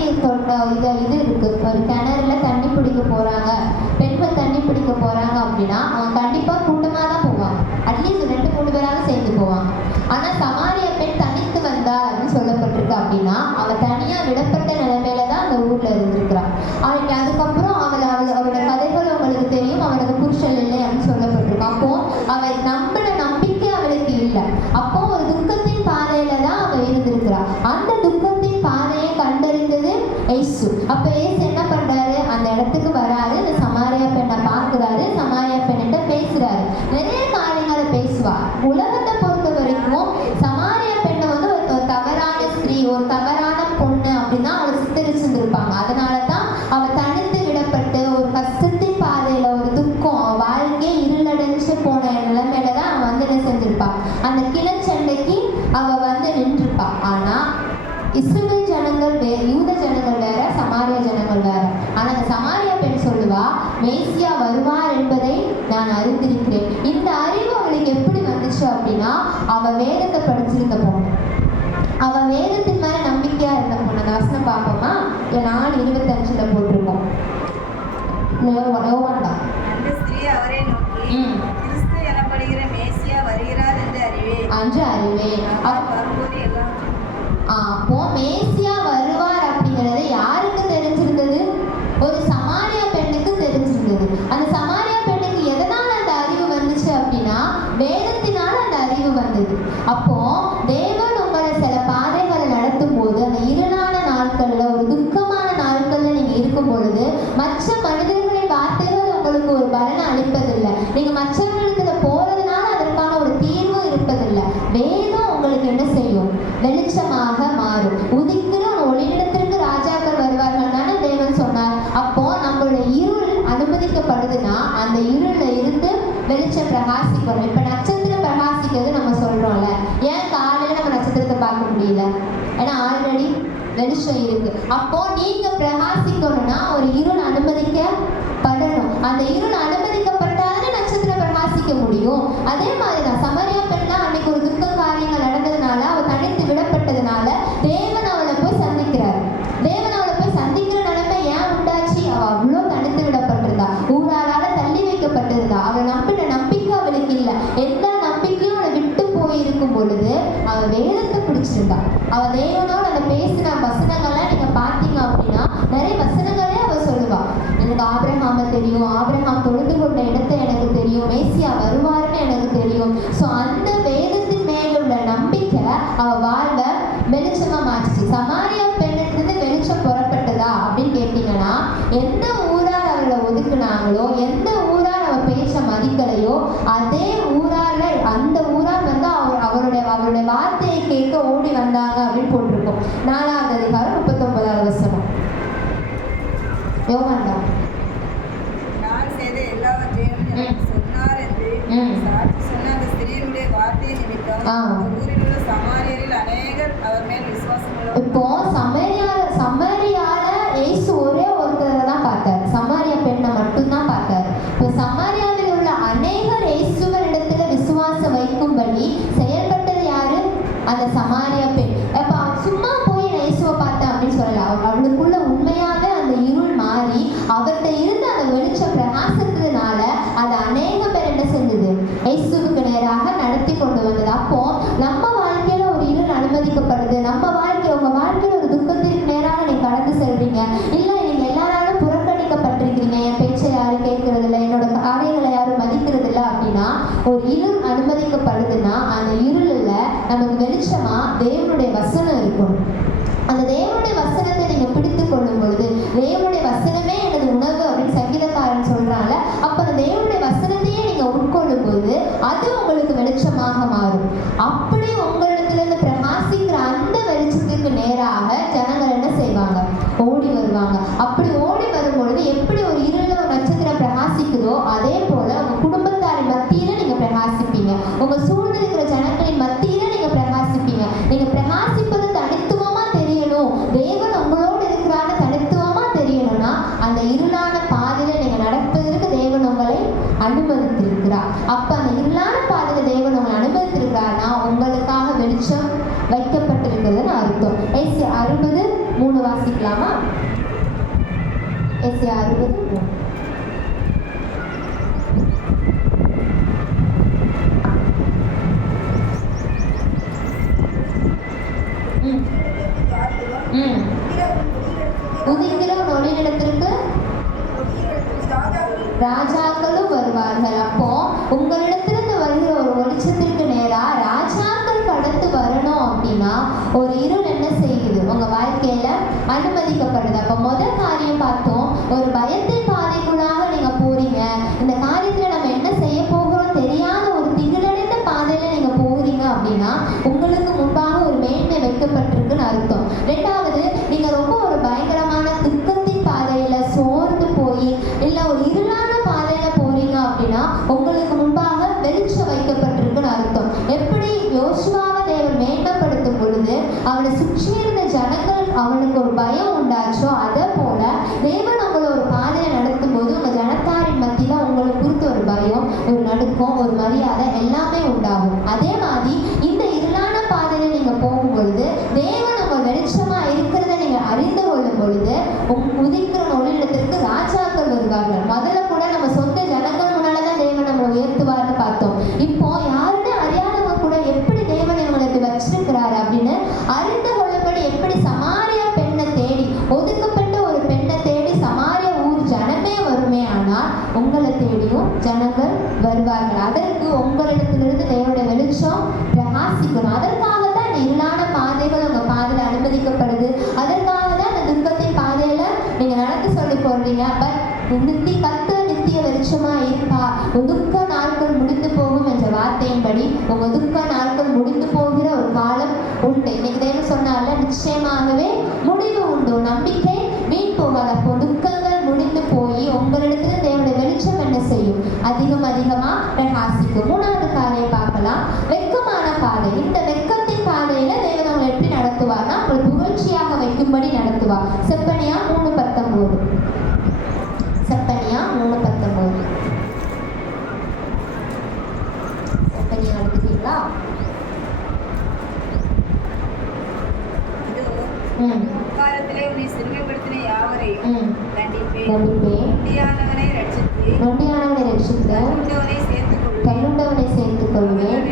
இது இருக்கு, ஒரு கிணறுல தண்ணி பிடிக்க போறாங்க, பெண்கள் தண்ணி பிடிக்க போறாங்க அப்படின்னா அவங்க கண்டிப்பா கூட்டமா தான் போவாங்க. அட்லீஸ்ட் 2-3 பேராவது சேர்ந்து போவாங்க. ஆனா சமாரியா பெண் தனித்து வந்தா அப்படின்னு சொல்லப்பட்டிருக்கு. அப்படின்னா அவ தனியா விடப்பட்ட நிலைமையில தான் அந்த ஊர்ல இருந்திருக்கிறான். அவளுக்கு அதுக்கப்புறம் அவளோட கதைகள் உங்களுக்கு தெரியும். அவனுக்கு புருஷன் இல்லை அப்படின்னு சொல்லப்பட்டிருக்கு. அப்போ அவள் நம்பின நம்பிக்கை அவளுக்கு இல்லை. அப்போ ஒரு துக்கத்தின் பாதையில தான் அவ இருந்திருக்கிறா. அந்த துக்கத்தின் பாதையை கண்டறிந்தது இயேசு. அப்ப இயேசு என்ன பண்றாரு, அந்த இடத்துக்கு வராரு, இந்த சமாரியா பெண்ணை பார்க்கிறாரு, சமாரியா பெண்ணிட்ட பேசுறாரு, நிறைய காரியங்களை பேசுவார். உலகத்தை பொறுத்த வரைக்கும் சமாரியா பெண்ணை வந்து ஒரு தவறான ஸ்திரீ, ஒரு தவறான பொண்ணு அப்படின்னா அவளை சித்தரிச்சிருந்திருப்பாங்க. அதனாலதான் அவ தனித்து விடப்பட்டு ஒரு கஷ்டத்தின் பாதையில ஒரு துக்கம், வாழ்க்கையே இருளடைஞ்சு போன நிலைமையில தான் அவன் வந்து என்ன செஞ்சிருப்பா, அந்த கிணச்சண்டைக்கு அவ வந்து நின்றுப்பா. ஆனா இஸ்ரவேல் ஜனங்கள் யூத ஜனங்கள் வேற, சமாரியா ஜனங்கள் வேற. ஆனா அந்த சமாரியா பெண் சொல்லுவா, மேசியா வருவார் என்பதை நான் அறிந்திருக்கிறேன். இந்த அறிவு அவளுக்கு எப்படி வந்துச்சு அப்படின்னா, அவ வேதத்தை படிச்சிருந்த பொண்ணு, அவ வேதத்தின் மேல நம்பிக்கையா இருந்த பொண்ணு. அந்த வசனம் பார்ப்போமா, 4:25 போட்டிருக்கோம். யோவான்தான். அந்த ஸ்திரீ அவரை நோக்கி, கிறிஸ்து எனப்படுகிற மேசியா வருகிறார் என்று அறிவே. வரும்போது எல்லாம். அப்போ மேசியா வருவார் அப்படிங்கிறது யாருக்கு தெரிஞ்சிருந்தது? ஒரு சமாரியா பெண்ணுக்கு தெரிஞ்சிருந்தது. அந்த சமாரியா பெண்ணுக்கு எதனால அந்த அறிவு வந்துச்சு அப்படின்னா, வேதத்தினால அந்த அறிவு வந்தது. அப்போ தேவன் உங்களை சில பாதைகளை நடத்தும் போது, அந்த இருளான நாட்கள்ல, ஒரு துக்கமான நாட்கள்ல நீங்க இருக்கும் பொழுது, மற்ற மனிதர்களின் வார்த்தைகள் உங்களுக்கு ஒரு பலனை அளிப்பதில்லை. நீங்க மற்றவர்களுக்கு போறதுனால அதற்கான ஒரு தீர்வு இருப்பதில்லை. வேதம் உங்களுக்கு என்ன செய்யும்? வெளிச்சமாக மாறும். உதிக்கிற ஒளியிடத்திற்கு ராஜாக்கள் வருவார்கள் தானே தேவன் சொன்னார். அப்போ நம்மளுடைய இருள் அனுமதிக்கப்படுதுன்னா அந்த இருள்ல இருந்து வெளிச்சம் பிரகாசிக்கணும். இப்ப நட்சத்திரம் பிரகாசிக்கிறது நம்ம சொல்றோம்ல, ஏன் காலையில நம்ம நட்சத்திரத்தை பார்க்க முடியல? ஏன்னா ஆல்ரெடி வெளிச்சம் இருக்கு. அப்போ நீங்க பிரகாசிக்கணும்னா ஒரு இருள் அனுமதிக்கப்படணும். அந்த இருள் அனுமதிக்கப்பட்டாலே நட்சத்திரம் பிரகாசிக்க முடியும். அதே மாதிரிதான் சமரியா பெண்ணா அன்னைக்கு ஒரு துக்க காரியங்கள் நடந்ததுனால, அவ தனித்து விடப்பட்டதுனால தேவன் அவளை போய் சந்திக்கிறார். தேவன் அவளை போய் சந்திக்கிற நிலைமை ஏன் உண்டாச்சு? அவ அவ்வளோ தனித்து விடப்பட்டிருந்தா, ஊராரால தள்ளி வைக்கப்பட்டிருந்தா. அவளை நம்பின நம்பிக்கை அவளுக்கு இல்லை. எந்த நம்பிக்கையும் அவளை விட்டு போயிருக்கும் பொழுது அவ வேதத்தை பிடிச்சிருந்தா. அவ தேவனோட அந்த பேசின வசனங்கள்லாம் நீங்க பார்த்தீங்க அப்படின்னா நிறைய வசனங்களே அவ சொல்லுவா. எனக்கு ஆபிரகாம தெரியும், ஆபிரகாம் தொழுது கொண்ட இடத்தை எனக்கு தெரியும், மேசியா வருவாருன்னு எனக்கு தெரியும். ஸோ அந்த வேதத்தின் மேலுள்ள நம்பிக்கை அவ வாழ்வை வெளிச்சமா மாற்றிச்சு. சமாரியா பெண்ணிலிருந்து வெளிச்சம் புறப்பட்டதா அப்படின்னு கேட்டீங்கன்னா, எந்த ஊரார் அவளை ஒதுக்குனாங்களோ, எந்த ஊரார் அவ பேச்ச மதிக்கலையோ, அதே ஊரார்ல அந்த ஊரார் வந்து அவருடைய வார்த்தையை கேட்க ஓடி வந்தாங்க அப்படின்னு போட்டிருக்கோம். 4ஆவது அதிகாரம் 39வது வசனம். யோவான்தான். நான் செய்த எல்லாவற்றையும் எனக்கு சொன்னார் என்று சாட்சி சொன்ன அந்த ஸ்திரீனுடைய வார்த்தையை நிமித்தம் ஊரில் உள்ள சமாரியரில் அநேகர் அவர் மேல் விசுவாசம் உள்ளவர்கள். இப்போ சமாரியால இயேசு ஒரே ஒருத்தரை தான் பார்த்தார். சமாரியா பெண்ணை மட்டும்தான் பார்த்தார். இப்போ சமாரியாவில் உள்ள அநேகர் இயேசுவரிடத்துல விசுவாசம் வைக்கும்படி செயல்பட்டது யாரு? அந்த சமாரியா பெண். அப்ப சும்மா போய் இயேசுவை பார்த்தேன் அப்படின்னு சொல்லல. அவளுக்குள்ள உண்மையாவே அந்த இருள் மாறி அவர்கிட்ட இருந்து அந்த வெளிச்சம் பிரகாசித்ததுனால அது அநேக பேர் என்ன செஞ்சது? இயேசுவுக்கு நேராக நடத்தி கொண்டு வந்தது. அப்போ நம்ம வாழ்க்கையில ஒரு இருள் அனுமதிக்கப்படுது. நம்ம வாழ்க்கை, உங்க வாழ்க்கையில ஒரு துக்கத்திற்கு நேராக நீங்க கடந்து செல்றீங்க, இல்ல நீங்க எல்லாராலும் புறக்கணிக்கப்பட்டிருக்கீங்க, என் பேச்சை யாரும் கேட்கறது இல்லை, என்னோட காரியங்களை யாரும் மதிக்கிறது இல்லை அப்படின்னா, ஒரு இருள் அனுமதிக்கப்படுதுன்னா அந்த இருளில் நமக்கு வெளிச்சமா தேவனுடைய வசனம் இருக்கணும். அந்த தேவனுடைய வசனத்தை நீங்க பிடித்து கொள்ளும் பொழுது, தேவனுடைய வசனமே எனது உணவு அப்படின்னு சங்கீதக்காரன் சொல்றாங்க. அப்ப அந்த தேவனுடைய வசனத்தையே நீங்க உட்கொள்ளும் போது அது உங்களுக்கு வெளிச்சமாக மாறும். அப்படி உங்களிடத்திலிருந்து பிரகாசிக்கிற அந்த வெளிச்சத்துக்கு நேராக ஜனங்கள் என்ன செய்வாங்க? ஓடி வருவாங்க. அப்படி ஓடி வரும்பொழுது எப்படி ஒரு இருள ஒரு நட்சத்திரம் பிரகாசிக்குதோ அதே போல உங்க உங்க சூழ்ந்து இருக்கிற ஜனங்களின் மத்தியில நீங்க பிரகாசிப்பீங்க. நீங்க பிரகாசிப்பது தனித்துவமா தெரியணும், தேவன் உங்களோடு இருக்கிறான்னு தனித்துவமா தெரியணும்னா அந்த இருளான பாதையில நீங்க நடப்பதற்கு தேவன் உங்களை அனுமதித்திருக்கிறார். அப்ப அந்த இருளான பாதையில தேவன் உங்களை அனுமதித்திருக்கிறார்னா உங்களுக்காக வெளிச்சம் வைக்கப்பட்டிருக்கிறதுன்னு அர்த்தம். ஏசியா 60:3 வாசிக்கலாமா? ஏசியா 60:3. உதிக்கிற ஒளியிடத்திற்கு ராஜாக்களும் வருவார்கள். அப்போ உங்களிடத்திலிருந்து வருகிற ஒரு வெளிச்சத்திற்கு நேரா ராஜாக்கள் கடந்து வரணும் அப்படின்னா ஒரு இருள் என்ன செய்யுது? உங்க வாழ்க்கையில அனுமதிக்கப்படுது. அப்ப முதல் காரியம் பார்த்தோம், ஒரு பயத்தின் பாதைக்குள்ளாக நீங்க போறீங்க. இந்த காரியத்துல நம்ம என்ன செய்ய போகிறோம் தெரியாத ஒரு திகிலடைந்த பாதையில நீங்க போறீங்க அப்படின்னா உங்களுக்கு முன்பாக ஒரு மேன்மை வைக்கப்பட்டிருக்குன்னு அர்த்தம். ரெண்டாவது, நீங்க ரொம்ப ஒரு பயங்கரமான துக்கத்தின் பாதையில சோர்ந்து போய் இல்ல ஒரு இருளான பாதையில போறீங்க அப்படின்னா உங்களுக்கு முன்பாக வெளிச்சம் வைக்கப்பட்டிருக்குன்னு அர்த்தம். எப்படி யோசுவாவை தேவன் மேன்மைப்படுத்தும் பொழுது அவனை சுற்றி இருந்த ஜனங்கள் அவனுக்கு ஒரு பயம் உண்டாச்சோ அதே போல தேவன் உங்களை ஒரு பாதையில நடத்தும் போது உங்க ஜனத்தாரின் மத்தியில உங்களை குறித்து ஒரு பயம், ஒரு நடுக்கம், ஒரு மரியாதை எல்லாமே உண்டாகும். அதே மாதிரி இந்த இருளான பாதையில நீங்க போகும் பொழுது தேவன் உங்க வெளிச்சமா இருக்கிறத நீங்க அறிந்து கொள்ளும் பொழுது உதிக்கிற ஒளியிடத்திற்கு ராஜாக்கள் வருவார்கள். முதல்ல கூட நம்ம சொந்த ஜனங்கள் முன்னாலதான் தேவன் நம்மளை உயர்த்துவார்னு பார்த்தோம். இப்போ யாருன்னு அறியாதவங்க கூட எப்படி தேவன் இவங்களுக்கு வச்சிருக்கிறாரு அப்படின்னு அறிந்து கொள்ளும்படி எப்படி சமாரிய பெண்ணை தேடி ஒதுக்கப்பட்ட ஒரு பெண்ணை தேடி சமாரிய ஊர் ஜனமே வருமே, ஆனால் உங்களை தேடியும் ஜனங்கள் வருவார்கள். அதற்கு உங்களிடத்திலிருந்து தேவனுடைய வெளிச்சம் பிரகாசிக்கணும். அதற்காக தான் இந்த இருளான பாதைகள் உங்க பாதையில அனுமதிக்கப்படுது. அதற்காக தான் இந்த துக்கத்தின் பாதையில நீங்க நடந்து சொல்லி போடுறீங்க. பட் நித்திய வெளிச்சமா இருப்பா, துக்க நாட்கள் முடிந்து போகும் என்ற வார்த்தையின்படி உங்க துக்க நாட்கள் முடிந்து போகிற ஒரு காலம் உண்டு. இன்னைக்கு தேவன் சொன்னால நிச்சயமாகவே முடிவு உண்டு, நம்பிக்கை வீண் போகாது. அப்போ துக்கங்கள் முடிந்து போய் உங்களிடத்துல தேவனுடைய வெளிச்சம் என்ன செய்யும்? அதிகமா பிரகாசிக்கும். மூணாவது காரியம் பார்க்கலாம், வெட்கமான பாதை. இந்த வெட்கத்தின் பாதையில தேவன் உங்களை எப்படி நடத்துவார்னா உங்களை புகழ்ச்சியாக வைக்கும்படி நடத்துவார். செப்பனியா 3:19. செப்பனியா 3:19. செப்பனியா எடுத்துட்டீங்களா? காலத்திலே உன்னை சிறுமைப்படுத்தின யாவரையும் கண்டிப்பேன். நொண்டியானவனை ரட்சித்து கல்லுண்டவனை சேர்த்துக் கொள்வேன்.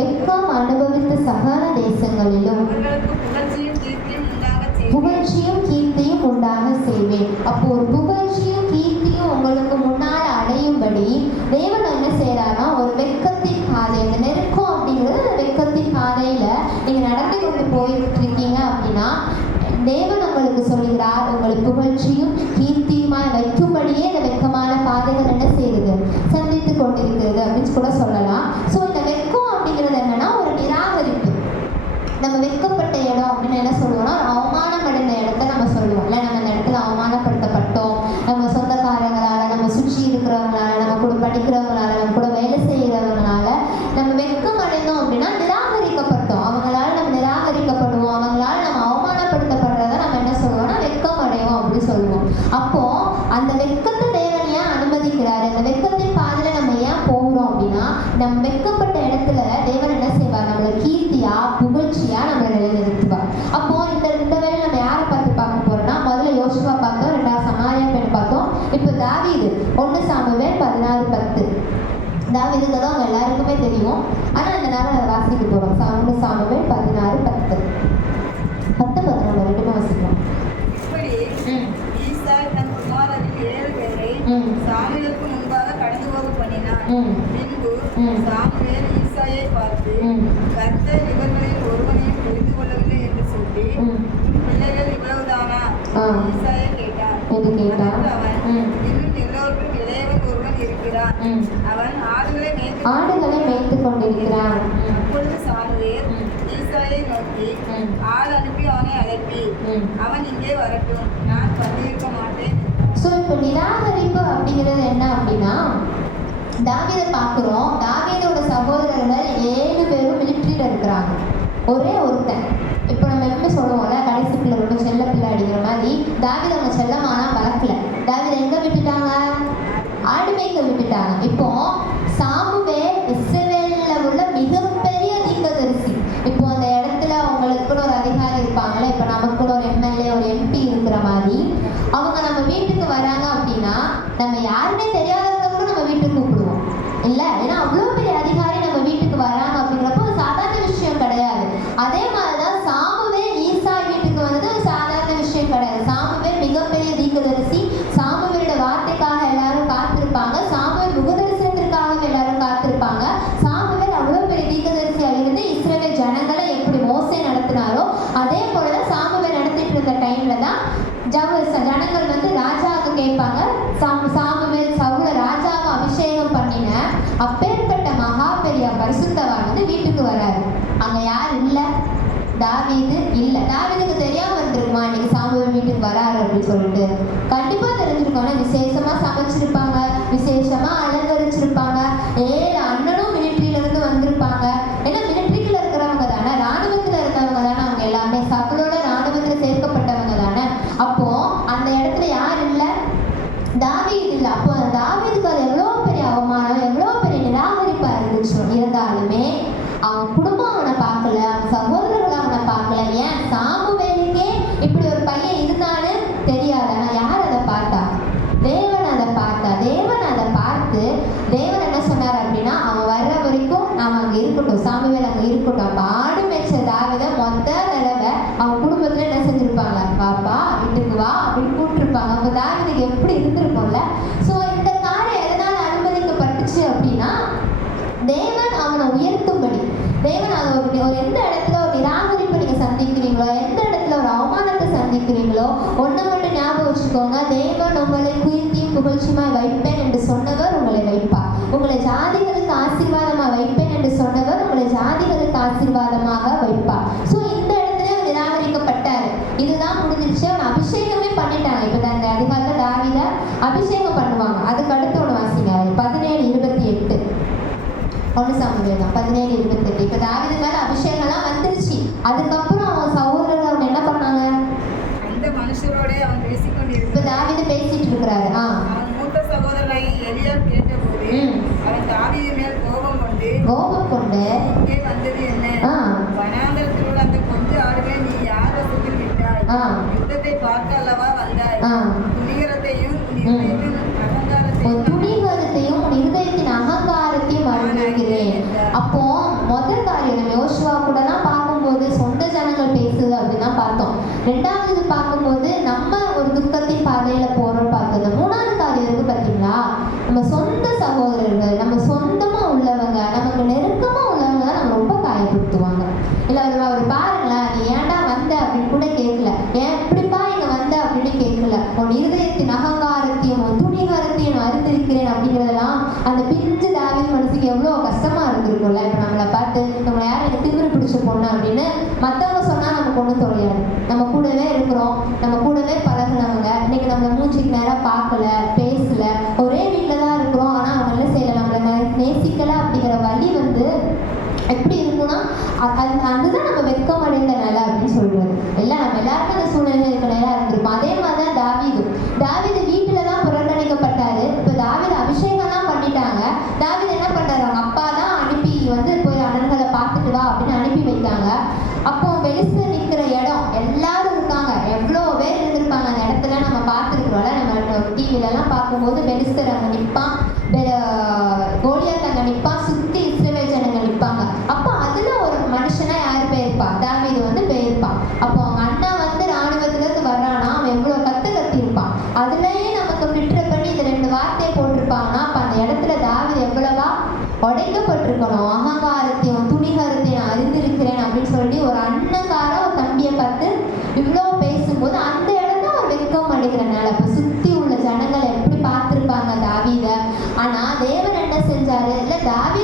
வெட்கம் அனுபவித்த சகல தேசங்களிலும் புகழ்ச்சியும் கீர்த்தியும் உண்டாக செய்வேன். அப்போ ஒரு புகழ்ச்சியும் கீர்த்தியும் உங்களுக்கு முன்னால் அடையும்படி தேவன் என்ன செய்யறாருன்னா ஒரு வெட்கத்தின் பாதை, அந்த நெருக்கம் அப்படிங்கிறது அந்த வெட்கத்தின் பாதையில நீங்க நடந்து கொண்டு போயிட்டு இருக்கீங்க அப்படின்னா தேவன் உங்களுக்கு சொல்லுகிறார் உங்களை புகழ்ச்சியும் கீர்த்தியுமாய் வைக்கும்படியே இந்த வெட்கமான பாதைகள் என்ன செய்யுது? சந்தித்து கொண்டிருக்கிறது அப்படின்னு கூட சொல்லலாம். ஸோ இந்த வெட்கம் அப்படிங்கிறது என்னன்னா ஒரு நிராகரிப்பு. நம்ம வெட்கப்பட்ட இடம் அப்படின்னு என்ன சொல்லுவோம்னா அவமானம் அடைந்த இடத்த நம்ம சொல்லுவோம். இல்லை நம்ம இந்த இடத்துல அவமானப்படுத்தப்பட்டோம், நம்ம சொந்தக்காரங்களால, நம்ம சுற்றி இருக்கிறவங்களால, நம்ம கூட படிக்கிறவங்களால, நம்ம கூட வேலை செய்கிறவங்களால நம்ம வெட்கம் அடைந்தோம் அப்படின்னா நிராகரிக்கப்பட்டோம். அவங்களால நம்ம நிராகரிக்கப்படுவோம், அவங்களால நம்ம அவமானப்படுத்தப்படுறத நம்ம என்ன சொல்லுவோம்னா வெட்கம் அடைவோம் அப்படின்னு சொல்லுவோம். அப்போ அந்த வெட்கத்தை தேவன் ஏன் அனுமதிக்கிறாரு? அந்த வெட்கத்தின் பாதையில நம்ம ஏன் போகிறோம் அப்படின்னா நம்ம வெட்கப்பட்ட இடத்துல தேவன் என்ன செய்வார்? நம்மளை கீர்த்தியா புகழ்ச்சியா நம்மளை நிலைநிறுத்துவார். அப்போ இந்த வேலை நம்ம யாரை பார்த்து பார்க்க போறோம்னா முதல்ல யோசுவா பார்த்தோம், ரெண்டாவது சமாரியா பெண் பார்த்தோம், இப்போ தாவீது. 1 சாமுவேல் 16:10. தாவீதுக்கு தான் அவங்க எல்லாருக்குமே தெரியும், ஆனா இந்த நேரம் அதை வாசிக்க போறோம். 1 சாமுவேல் 16:10. 10-11 ரெண்டுமே வாசிக்கலாம். சாமுவேலுக்கு முன்பாக கடந்து போக பண்ணினான். பின்பு சாமுவேல் ஈசாயை பார்த்து கர்த்தர் இவர்களில் ஒருவனையும் புரிந்து கொள்ளவில்லை என்று சொல்லி பிள்ளைகள் இவ்வளவுதானா? ஈசாயை கேட்டான். அவன் இன்னும் எல்லோருக்கும் இளையவன் ஒருவன் இருக்கிறான், அவன் ஆடுகளை மேய்த்து கொண்டிருக்கிறான். அப்பொழுது சாமுவேல் ஈசாயை நோக்கி ஆள் அனுப்பி அவனை அழைப்பி அவன் இங்கே வரட்டும், நான் பண்ணியிருக்க மாட்டேன். ஸோ இப்போ நிராகரிப்பு அப்படிங்கிறது என்ன அப்படின்னா தாவீதை பார்க்குறோம். தாவீதோட சகோதரர்கள் 7 பேரும் மிலிட்ரியில் இருக்கிறாங்க. ஒரே ஒருத்தன். இப்போ நம்ம எப்பவுமே சொல்லுவோம்ல, கடைசி பிள்ளை ரொம்ப செல்ல பிள்ளை அப்படிங்கிற மாதிரி தாவீதை அவங்க செல்லமானா வளர்க்கல. தாவீதை எங்கே விட்டுட்டாங்க? ஆடு மேய்க்க விட்டுட்டாங்க. இப்போ சாமுவேல் இஸ்ரவேலில் உள்ள மிகப்பெரிய தீர்க்கதரிசி. இப்போ அந்த இடத்துல அவங்களுக்குன்னு ஒரு அதிகாரி இருப்பாங்களே, இப்போ நமக்குன்னு ஒரு எம்எல்ஏ ஒரு எம்பி இருக்கிற மாதிரி அவங்க நம்ம வீட்டுக்கு வராங்க அப்படின்னா நம்ம யாருமே தெரியாதவங்க கூட நம்ம வீட்டுக்கு கூப்பிடுவோம் இல்லை? ஏன்னா அவ்வளோ பெரிய அதிகாரி நம்ம வீட்டுக்கு வராங்க அப்படிங்கிறப்போ ஒரு சாதாரண விஷயம் கிடையாது. அதே மாதிரி தான் சாமுவேல் ஈசாய் வீட்டுக்கு வந்தது ஒரு சாதாரண விஷயம் கிடையாது. சாமுவேல் மிகப்பெரிய தீர்க்கதரிசி. சாமுவேலோட வார்த்தைக்காக எல்லாரும் காத்திருப்பாங்க. சாமுவேல் முகதரிசனத்திற்காக எல்லாரும் காத்திருப்பாங்க. சாமுவேல் அவ்வளோ பெரிய தீர்க்கதரிசியாக இருந்து இஸ்ரவேல் ஜனங்களை எப்படி மோசே நடத்தினாரோ அதே போல தான் சாமுவேல் நடத்திட்டு இருந்த டைம்ல தான் ஜனங்கள் வந்து ராஜாவுக்கு கேட்பாங்க. சாமுவேல் சவுல ராஜாவை அபிஷேகம் பண்ணின அப்பேற்பட்ட மகா பெரிய பரிசுத்தவான் வந்து வீட்டுக்கு வராரு. அங்க யார் இல்ல? தாவீது இல்ல. தாவீதுக்கு தெரியாம இருந்திருக்குமா இன்னைக்கு சாமுவேல் வீட்டுக்கு வராரு அப்படின்னு சொல்லிட்டு? கண்டிப்பா தெரிஞ்சிருக்கோம். விசேஷமா சமைச்சிருப்பாங்க, விசேஷமா அலங்கரிச்சிருப்பாங்க. 7 அண்ணனும் மிலிட்ரியில இருந்து வந்திருப்பாங்க. ஏன்னா மிலிட்ரிக்குள்ள இருக்கிறவங்க தானே, ராணுவத்துல இருந்தவங்க தானே, அவங்க எல்லாமே சகலோட ராணுவத்துல சேர்க்கப்பட்டவங்க தானே. அப்போ அந்த இடத்துல யார் இல்ல? தாவீது இல்லை. அப்போ தாவீதுக்கு அது எவ்வளோ பெரிய அவமானம், எவ்வளோ பெரிய நிராகரிப்பா இருந்துச்சு. இருந்தாலுமே அவன் குடும்பம் அவனை பார்க்கல, அவன் சகோதரர்கள் அவனை பார்க்கல. ஏன்? சாமுவேலுக்கே இப்படி ஒரு பையன் இருந்தான்னு தெரியாது. ஆனால் யார் அதை பார்த்தா? தேவன் அதை பார்த்தா. தேவன் அதை பார்த்து தேவன் என்ன சொன்னார் அப்படின்னா, அவன் வர்ற வரைக்கும் அவன் அங்கே இருக்கட்டும், சாமுவேல் அங்கே இருக்கட்டும். அப்போ ஆடு மேய்ச்ச தாவீதை மொத்த தடவை அவன் குடும்பத்தில் என்ன செஞ்சிருப்பாங்க? பாப்பா வீட்டுக்கு வா அப்படின்னு கூப்பிட்டுருப்பாங்க. அப்போ தாவீதுக்கு எப்படி இருந்திருக்கும்ல. ஸோ இந்த காரியம் எதனால் அனுமதிக்கப்பட்டுச்சு அப்படின்னா, தேவன் அவனை உயர்த்தும்படி. தேவன் அதை ஒரு எந்த இடத்துல ஒரு நிராகரிப்பை நீங்கள் சந்திக்கிறீங்களோ, எந்த இடத்துல ஒரு அவமானத்தை சந்திக்கிறீங்களோ, ஒன்றை மட்டும் ஞாபகம் வச்சுக்கோங்க. தேவன் உங்களை குயிர்த்தியும் புகழ்ச்சியுமாய் வைப்பேன் என்று சொன்னவர் உங்களை வைப்பார். உங்களை ஜாதிகளுக்கு ஆசீர்வாதமாக வைப்பேன் என்று சொன்னவர் உங்களை ஜாதிகளுக்கு ஆசீர்வாதமாக வைப்பார். ஸோ இந்த இடத்துல நிராகரிக்கப்பட்டார். இதுதான் முடிஞ்சிருச்சு. அவன் அபிஷேகமே பண்ணிட்டாங்க. இப்போ அந்த அதிகாரத்தில் தாவீதை அபிஷேகம் பண்ணுவாங்க. அதுக்கு அடுத்து ஒன்று வாசிங்க, 17:28. 1 சாமுவேல் தான் 17:28. இப்போ தாவீது மேல அபிஷேகம்லாம் வந்துருச்சு. அதுக்கப்புறம் அவன் சகோதரர்கள் அவன் என்ன பண்ணாங்க? அந்த மனுஷரோட அவன் பேசிக்கொண்டிருந்தான். இப்போ தாவீது பேசிட்டு இருக்கிறாரு. அவன் மூத்த சகோதரனை எலியாப் கேட்டபோது அவன் தாவீது மேல் கோபம் கொண்டு இங்கே வந்தது என்ன? வனாந்தரத்தில் உள்ள அந்த கொஞ்ச ஆடுகளை நீ யார் வசத்தில் விட்டாய்? யுத்தத்தை பார்க்க அல்லவா வந்தாய்? துணிகரத்தையும் இருதயத்தின் அகங்காரத்தையும் அறிந்திருக்கிறேன். அப்போ முதல் காரியம் யோசுவா கூட தான் பார்க்கும்போது சொந்த ஜனங்கள் பேசுது அப்படின்னு தான் பார்த்தோம். 2வது பார்க்கும்போது நம்ம ஒரு துக்கத்தின் பாதையில போறோம் பார்த்தோம். 3வது காரியம் இருக்கு பார்த்தீங்களா, நம்ம சொந்த சகோதரர்கள், நம்ம சொந்தமா உள்ளவங்க, நமக்கு நெருக்கமா உள்ளவங்க தான் நம்ம ரொம்ப காயப்படுத்துவாங்க. இல்லை அவர் பாருங்களேன், நீ ஏன்டா வந்த அப்படின்னு கூட கேட்கல, ஏன் இப்படிப்பா இங்க வந்த அப்படின்னு கேட்கல. உன் இருதயத்தின் அகங்காரத்தையும் உன் துணிகரத்தையும் அறிந்திருக்கிறேன் அப்படிங்கிறதெல்லாம் அந்த பிரிஞ்சு தாவீது மனசுக்கு எவ்வளோ கஷ்டமா இருந்திருக்கும்ல. இப்போ நம்மளை பார்த்து நம்மளை யாரும் எனக்கு திமிரு பிடிச்ச பொண்ணு அப்படின்னு மற்றவங்க சொன்னா நமக்கு ஒன்றும் தொலையாது. நம்ம கூடவே இருக்கிறோம், நம்ம கூடவே பழகினவங்க, இன்னைக்கு நம்மளை மூச்சுக்கு நேரம் பார்க்கல, பேசல, ஒரே வீட்டில் தான் இருக்கிறோம். ஆனால் அவங்க என்ன செய்யலை, நம்மளை நேசிக்கல அப்படிங்கிற வழி வந்து எப்படி இருக்குன்னா, அதுதான் நம்ம வெட்கம் அடைந்த நிலை அப்படின்னு சொல்றது. இல்லை நம்ம எல்லாருமே அந்த சூழ்நிலை இருக்க நிலையா இருந்திருப்போம். அதே மாதிரி தான் தாவீது வீட்டுல தான் புறக்கணிக்கப்பட்டாரு. இப்போ தாவீது அபிஷேகம்லாம் பண்ணிட்டாங்க. தாவீது என்ன பண்றாரு, அவங்க அப்பா தான் அனுப்பி வந்து போய் அண்ணன்களை பார்த்துட்டு வா அப்படின்னு அனுப்பி வைத்தாங்க. அப்போ பெலிஸ்தர் நிற்கிற இடம் எல்லாரும் இருக்காங்க, எவ்வளோ பேர் இருந்திருப்பாங்க அந்த இடத்துல. நம்ம பார்த்துருக்குறோம்ல, நம்ம டிவிலெல்லாம் பார்க்கும்போது பெலிஸ்தர் அங்கே நிற்பான், கோலியாத் அங்கே நிற்பான், சுற்றி இஸ்ரவேல் ஜனங்கள் நிற்பாங்க. அப்போ அதுல ஒரு மனுஷனா யார் போயிருப்பா? தாவீது வந்து போயிருப்பான். அப்போ அவங்க அண்ணா வந்து ராணுவத்திலிருந்து வர்றானா, அவன் எவ்வளோ கத்திருப்பான். அதுலயே நமக்கு ஃபில்டர் பண்ணி இந்த 2 வார்த்தையை போட்டிருப்பாங்கன்னா, அப்போ அந்த இடத்துல தாவீது எவ்வளவா உடைக்கப்பட்டிருக்கணும். அகங்காரத்தையும் துணிகரத்தையும் அறிந்திருக்கிறேன் அப்படின்னு சொல்லி ஒரு அண்ணங்கார ஒரு தம்பியை பார்த்து இவ்வளோ பேசும்போது அந்த இடத்துல ஒரு வெட்கம் அடைகிறனால இப்போ சுற்றி உள்ள ஜனங்கள் எப்படி பார்த்துருப்பாங்க தாவீதை. ஆனால் தேவன் என்ன செஞ்சாரு? இல்லை தாவீது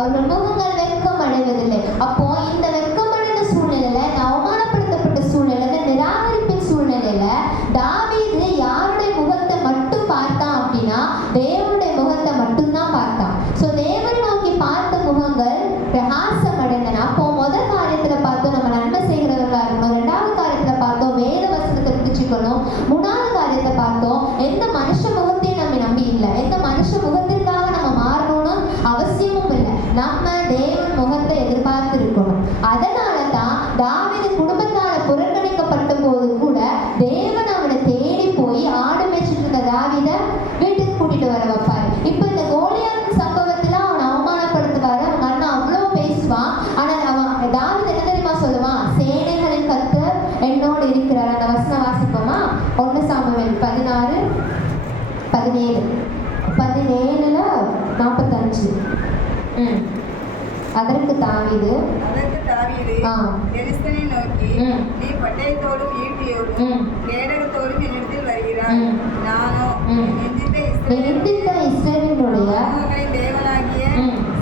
அவர்கள் முகங்கள் வெட்கம் அடைவதில்லை. அப்போ இந்த வெட்கமடைந்த சூழ்நிலையில, இந்த அவமானப்படுத்தப்பட்ட சூழ்நிலை, இந்த நிராகரிப்பின் சூழ்நிலையில தாவீது யாருடைய முகத்தை மட்டும் பார்த்தான் அப்படின்னா தேவனுடைய முகத்தை மட்டும்தான் பார்த்தான். ஸோ தேவனை நோக்கி பார்த்த முகங்கள் பிரகாசம் அடைந்தன. அப்போ முதல் காரியத்துல பார்த்தோம் நம்ம நன்மை செய்கிறவர்களா இருக்கணும், ரெண்டாவது காரியத்துல பார்த்தோம் வேத வசனத்தை பிடிச்சுக்கணும், மூணாவது காரியத்தை பார்த்தோம் எந்த மனுஷ முகத்தையும் நம்ம நம்பி இல்லை, எந்த மனுஷ முகத்திற்காக நம்ம மாறணும்னு அவசியமும் இல்லை, நம்ம தேவன் முகத்தை எதிர்பார்த்து இருக்கணும். அதனால தான் தாவீது குடும்பத்தால புறக்கணிக்கப்பட்ட போது கூட தேவன் அவனை தேடி போய் ஆடு மேய்ச்சிட்டு இருந்த தாவீதை வீட்டுக்கு கூட்டிட்டு வர வைப்பாரு. இப்போ இந்த கோலியாத் சம்பவத்துல அவனை அவமானப்படுத்துவாரு, அவங்க அண்ணன் அவ்வளோ பேசுவான். ஆனா அவன் தாவீது என்ன தெரியுமா சொல்லுவான்? சேனைகளின் கர்த்தர் என்னோடு இருக்கிறார். அந்த வசனம் வாசிப்போமா? 1 சாமுவேல் 16:17-45. அதற்கு தாவீது பெலிஸ்தனை நோக்கி, நீ பட்டயத்தோடும் ஈட்டியோடும் கேடகத்தோடும் என்னிடத்தில் வருகிறாய், நானோ நிந்தித்த இஸ்ரவேலுடைய தேவனாகிய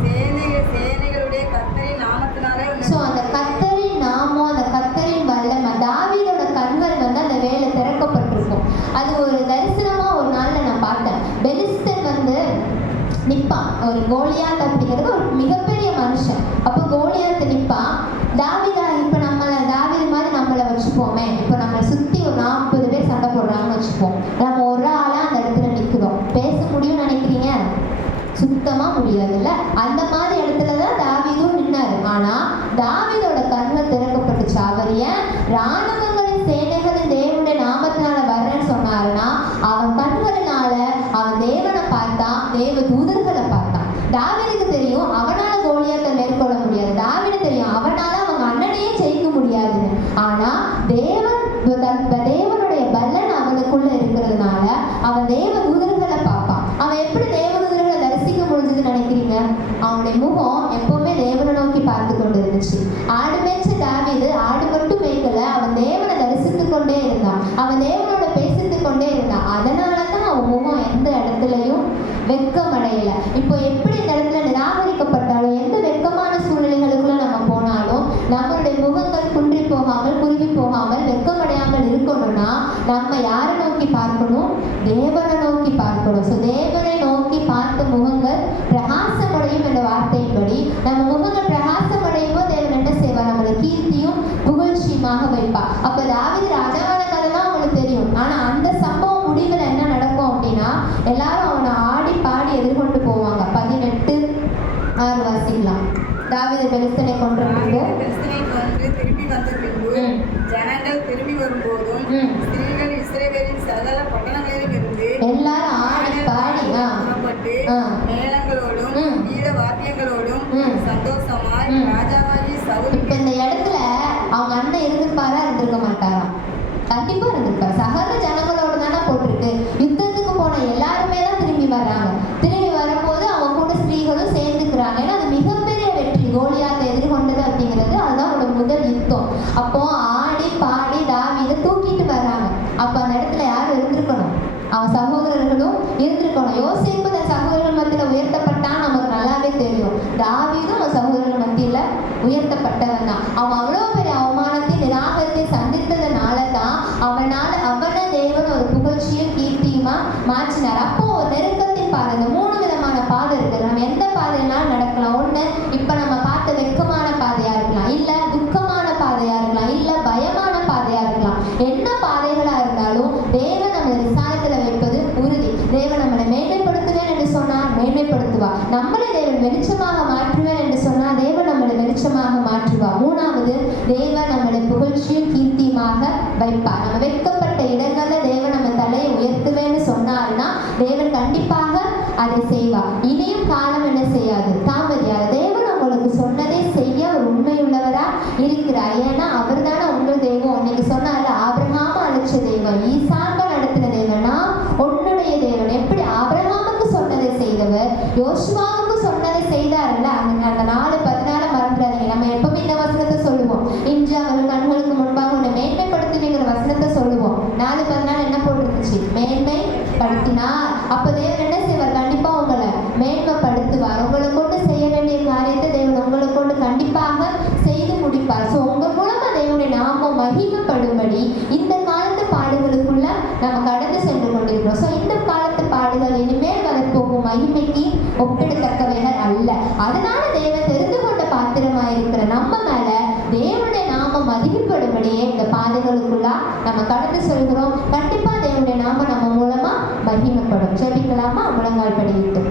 சேனைகளுடைய கர்த்தரின் நாமத்தினாலே. ஸோ அந்த கர்த்தரின் நாமம், அந்த கர்த்தரின் வல்லமை, தாவீதோட கண்கள் வந்து அந்த வேலை திறக்கப்பட்டிருக்கும். அது ஒரு தரிசனமா ஒரு நாள்ல நான் பார்த்தேன். பெலிஸ்தன் வந்து நிற்பான். ஒரு கோலியாத் அப்படிங்கிறது ஒரு மிகப்பெரிய மனுஷன். அப்போ கோலியாத் நிற்பான். தாவீதா இப்போ தாவீது மாதிரி நம்மளை வச்சுப்போமே, இப்போ நம்மளை சுற்றி ஒரு 40 பேர் சண்டை போடுறாங்கன்னு வச்சுப்போம். நம்ம ஒரு ஆளாக அந்த இடத்துல நிற்கிறோம். பேச முடியும்னு நினைக்கிறீங்க? சுத்தமாக முடியாதுல்ல. அந்த மாதிரி இடத்துல தான் தாவீதும் நின்னாரு. ஆனால் தாவீதோட கண்கள் திறக்கப்பட்டுச்சு. அவர் ஏன் இராணுவங்களின் சேனைகளின் தேவனுடைய நாமத்தினால வர்றேன்னு சொன்னாருன்னா, அவன் கண்களினால அவன் தேவனை பார்த்தான், தேவ தூதர்களை பார்த்தான். தாவீதுக்கு தெரியும் அவனால கோலியாத்தை மேற்கொள்ள முடியாது. தாவீது தெரியும் அவனால அவங்க அண்ணனையே ஜெயிக்க முடியாதுன்னு. ஆனா தேவனுடைய பலன் அவனுக்குள்ள இருக்கிறதுனால அவன் தேவ தூதர்களை பார்ப்பான். அவன் எப்படி தேவ தூதர்களை தரிசிக்க முடிஞ்சதுன்னு நினைக்கிறீங்க? அவனுடைய முகம் எப்பவுமே தேவனை நோக்கி பார்த்து கொண்டு இருந்துச்சு. ஆடு மேய்ச்ச தாவீது ஆடு மட்டும் மேய்க்கல, அவன் தேவனை தரிசித்து கொண்டே இருந்தான், அவன் தேவனோட பேசித்து கொண்டே இருந்தான். அதனாலதான் அவன் முகம் எந்த இடத்துலையும் வெட்கம் அடையல. இப்போ எப்படி இந்த இடத்துல நிராகரிக்கப்பட்டாலும், எந்த வெட்கமான சூழ்நிலைகளுக்குள்ள நம்ம போனாலும் நம்மளுடைய முகங்கள் குன்றி போகாமல், குருவி போகாமல், வெட்கம் அடையாமல் இருக்கணும்னா நம்ம யாரை நோக்கி பார்க்கணும்? தேவனை நோக்கி பார்க்கணும். ஸோ தேவனை நோக்கி பார்த்த முகங்கள் பிரகாசமடையும் என்ற வார்த்தையின்படி நம்ம முகங்கள் பிரகாசமடையும் போது தேவன் என்ன செய்வார்? நம்மளை கீர்த்தியும் புகழ்ச்சியுமாக வைப்பார். அப்போ தாவீது ராஜாவான கதைலாம் அவங்களுக்கு தெரியும். ஆனால் அந்த சம்பவம் முடிவில் என்ன நடக்கும் அப்படின்னா, எல்லாரும் அவனை ஆடி பாடி எதிர்கொண்டு போவாங்க. 18:6 வாசிக்கலாம். தாவீது பெலிஸ்தனை கொன்று திரும்பி வந்த பின்பு ஜனங்கள் திரும்பி வரும்போதும் ஸ்திரீகள் இஸ்ரவேலின் சகல பட்டணங்களிலும் இருந்து எல்லாரும் ஆடி பாடி புறப்பட்டு மேளங்களோடும் கீத வாத்தியங்களோடும் சந்தோஷமாய் ராஜாவாகி சவுல். இப்ப இந்த இடத்துல அவங்க அண்ணன் இருந்திருப்பாரா? இருந்திருக்க மாட்டாரா? கண்டிப்பா இருந்திருப்பாரு. சகல ஜனங்களோட தானே போட்டிருக்கு. யுத்தத்துக்கு போன எல்லாருமே தான் திரும்பி வர்றாங்க. திரும்பி வரும்போது அவங்க கூட ஸ்திரீகளும் சேர்ந்துக்கிறாங்க. ஏன்னா அது மிகப்பெரிய வெற்றி. கோலியாத்தை எதிர்கொண்டது அப்படிங்கிறது அதுதான் அவரோட முதல் யுத்தம். அப்போ ஆடி பாடி தாவீதை தூக்கிட்டு வர்றாங்க. அப்ப அந்த இடத்துல யாரும் இருந்திருக்கணும்? அவன் சகோதரர்களும் இருந்திருக்கணும். யோசேப்பு தன் சகோதரர்கள் மத்தியில உயர்த்தப்பட்டான், நமக்கு நல்லாவே தெரியும். தாவீதும் அவன் சகோதரர்கள் மத்தியில உயர்த்தப்பட்டவன் தான். அவன் அவ்வளவு பெரிய அவமானத்தை நிராகரித்தை சந்தித்ததுனால தான் அவனை தேவன் ஒரு புகழ்ச்சியும் கீர்த்தியுமா மாற்றினார். அப்போ நெருக்கத்தின் பாதை, இந்த 3 விதமான பாதை இருக்கு. நம்ம எந்த பாதையினாலும் நடக்கலாம். ஒண்ணு இப்ப நம்ம பார்த்த வெட்கமான பாதையா இருக்கலாம், இல்ல துக்கமான பாதையா இருக்கலாம், இல்ல பயமான பாதையா இருக்கலாம். என்ன பாதைகளா இருந்தாலும் தேவன் நம்மளை விசாரத்துல வைப்பது உறுதி. தேவன் நம்மளை மேன்மைப்படுத்துவேன் என்று சொன்னார், மேன்மைப்படுத்துவார். நம்மளை தேவன் வெளிச்சமாக மாற்றுவேன் என்று சொன்னால் தேவன் நம்மளை வெளிச்சமாக மாற்றுவார். மூணாவது, தேவன் நம்மளை புகழ்ச்சியும் கீர்த்தியுமாக வைப்பார். நம்ம வெட்கப்பட்ட இடங்கள்ல தேவன் நம்ம தலையை உயர்த்துவேன்னு சொன்னார்னா தேவன் கண்டிப்பாக அதை செய்வார். இனியும் காலம் என்ன செய்யாது, தாமதியாது. தேவன் உங்களுக்கு சொன்னதை செய்ய ஒரு உண்மையுள்ளவரா இருக்கிறார். ஏன்னா அவர் தானே உங்கள் தெய்வம். இன்னைக்கு சொன்னால ஆபிரகாம அழைச்ச தெய்வம், ஈசாக்க நடத்தின தெய்வம்னா உன்னுடைய தேவன். எப்படி ஆபிரகாமுக்கு சொன்னதை செய்தவர் யோசுவாவுக்கு சொன்னதை செய்தார்ல, அந்த 4:14 மறந்துடாதீங்க. நம்ம எப்பவுமே இந்த வசனத்தை சொல்லுவோம், இன்று அவர் கண்களுக்கு முன்பாக உன்னை மேன்மைப்படுத்துவீங்கிற வசனத்தை சொல்லுவோம். 4:14 என்ன போட்டிருந்துச்சு? மேன்மைப்படுத்தினார். அப்ப தேவன் என்ன செய்வார்? கண்டிப்பா உங்களை மேன்மைப்படுத்துவார். உங்களை கொண்டு செய்ய வேண்டிய காரியத்தை தேவன் உங்களை கொண்டு கண்டிப்பாக செய்து முடிப்பார். ஸோ உங்கள் மூலமாக தேவனுடைய நாமம் மகிமைப்படும்படி இந்த காலத்து பாடுகளுக்குள்ள நம்ம கடந்து சென்று கொண்டிருக்கிறோம். ஸோ இந்த காலத்து பாடுகள் இனிமேல் வரப்போகும் மகிமைக்கு ஒப்பிடத்தக்கவைகள் அல்ல. அதனால தேவன் தெரிந்து கொண்ட பாத்திரமாக இருக்கிற நம்ம மேல தேவனுடைய நாமம் மகிமைப்படும்படியே இந்த பாதைகளுக்குள்ள நம்ம கடந்து செல்கிறோம். கண்டிப்பா தேவனுடைய நாமம் நம்ம மூலமா மகிமைப்படும். ஜெபிக்கலாமா? முழங்கால் படியிட்டு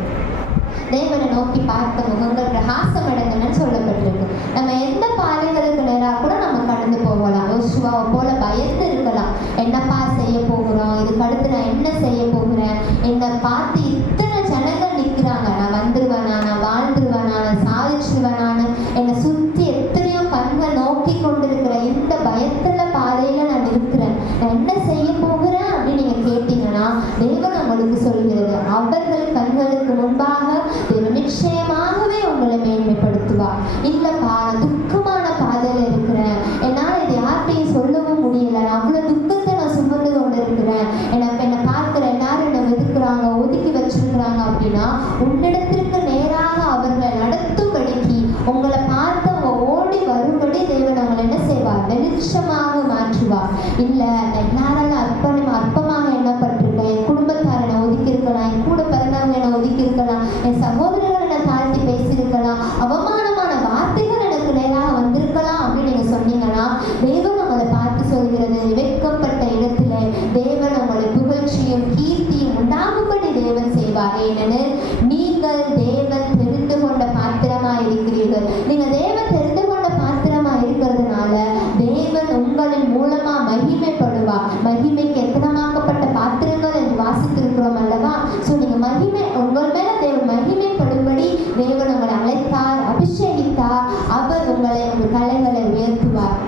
தேவனை நோக்கி பார்த்த முகங்கள் பிரகாசம் அடைந்தனன்னு சொல்லப்பட்டிருக்கு. நம்ம எந்த பாதைகளுக்கு நேராக கூட நம்ம கடந்து போகலாம். யோசுவாவை போல பயந்து இருக்கலாம். என்னப்பா செய்ய போகிறோம், இதுக்கு அடுத்து நான் என்ன செய்ய போகிறேன், என்னை பார்த்து இத்தனை ஜனங்கள் நிற்கிறாங்க, நான் வந்துருவேனா, நான் வாழ்ந்துருவேனா, நான் சாதிச்சிருவேனான்னு என்னை சுற்றி எத்தனையோ கண்கள் நோக்கி கொண்டிருக்கிற இந்த பயத்துல பாதையில நான் இருக்கிறேன், நான் என்ன செய்ய போகிறேன் அப்படின்னு நீங்க கேட்டீங்கன்னா தேவன் உங்களுக்கு சொல்கிறது, அவர்கள் கண்களுக்கு முன்பாக தேவன் நிச்சயமாகவே உங்களை மேன்மைப்படுத்துவார். இல்லப்பா நான் துக்கமான பாதையில இருக்கிறேன், என்னால் இது யார்கிட்டையும் சொல்லவும் முடியல, நான் அவ்வளவு துக்கத்தை நான் சுமந்து கொண்டு இருக்கிறேன், என்னை பார்க்கிற எல்லாரும் என்னை வெதுக்குறாங்க, ஒதுக்கி வச்சிருக்கிறாங்க அப்படின்னா உன்னிடத்திற்கு நேராக அவர்களை நடத்தும்படிக்கு உங்களை பார்த்து அவங்க ஓடி வரும்படி தேவன் அவங்களை என்ன செய்வார்? வெளிச்சமாக மாற்றுவார். இல்லை எல்லாரால அற்பமாக எண்ணப்பட்டிருக்கேன், என் குடும்பத்தார் என்னை ஒதுக்கி இருக்கலாம், என் கூட பிறந்தவங்க என்னை ஒதுக்கி இருக்கலாம், என் சகோதரர்கள் என்னை தாழ்த்தி பேசியிருக்கலாம், அவமானமான வார்த்தைகள் எனக்கு நேராக வந்திருக்கலாம் அப்படின்னு நீங்க சொன்னீங்கன்னா தேவன் உங்களை பார்த்து சொல்கிறது, வெட்கப்பட்ட இடத்துல தேவன் உங்களை புகழ்ச்சியும் கீர்த்தியும் உண்டாகும்படி தேவன் செய்வார். ஏனெனில் நீங்கள் தேவன் தெரிந்து கொண்ட பாத்திரமா இருக்கிறீர்கள். நீங்க தேவன் தெரிந்து கொண்ட பாத்திரமா இருக்கிறதுனால தேவன் உங்களின் மூலமா மகிமைப்படுவார். மகிமைக்கு எத்தனமாக்கப்பட்ட பாத்திரங்கள் என்று வாசித்திருக்கிறோம் அல்லவா? ஸோ நீங்க மகிமை உங்கள் மேல தேவன் மகிமைப்படும்படி தேவன் உங்களை அழைத்தார், அபிஷேகித்தார். அவர் உங்களை உங்கள் தலைகளை உயர்த்துவார்.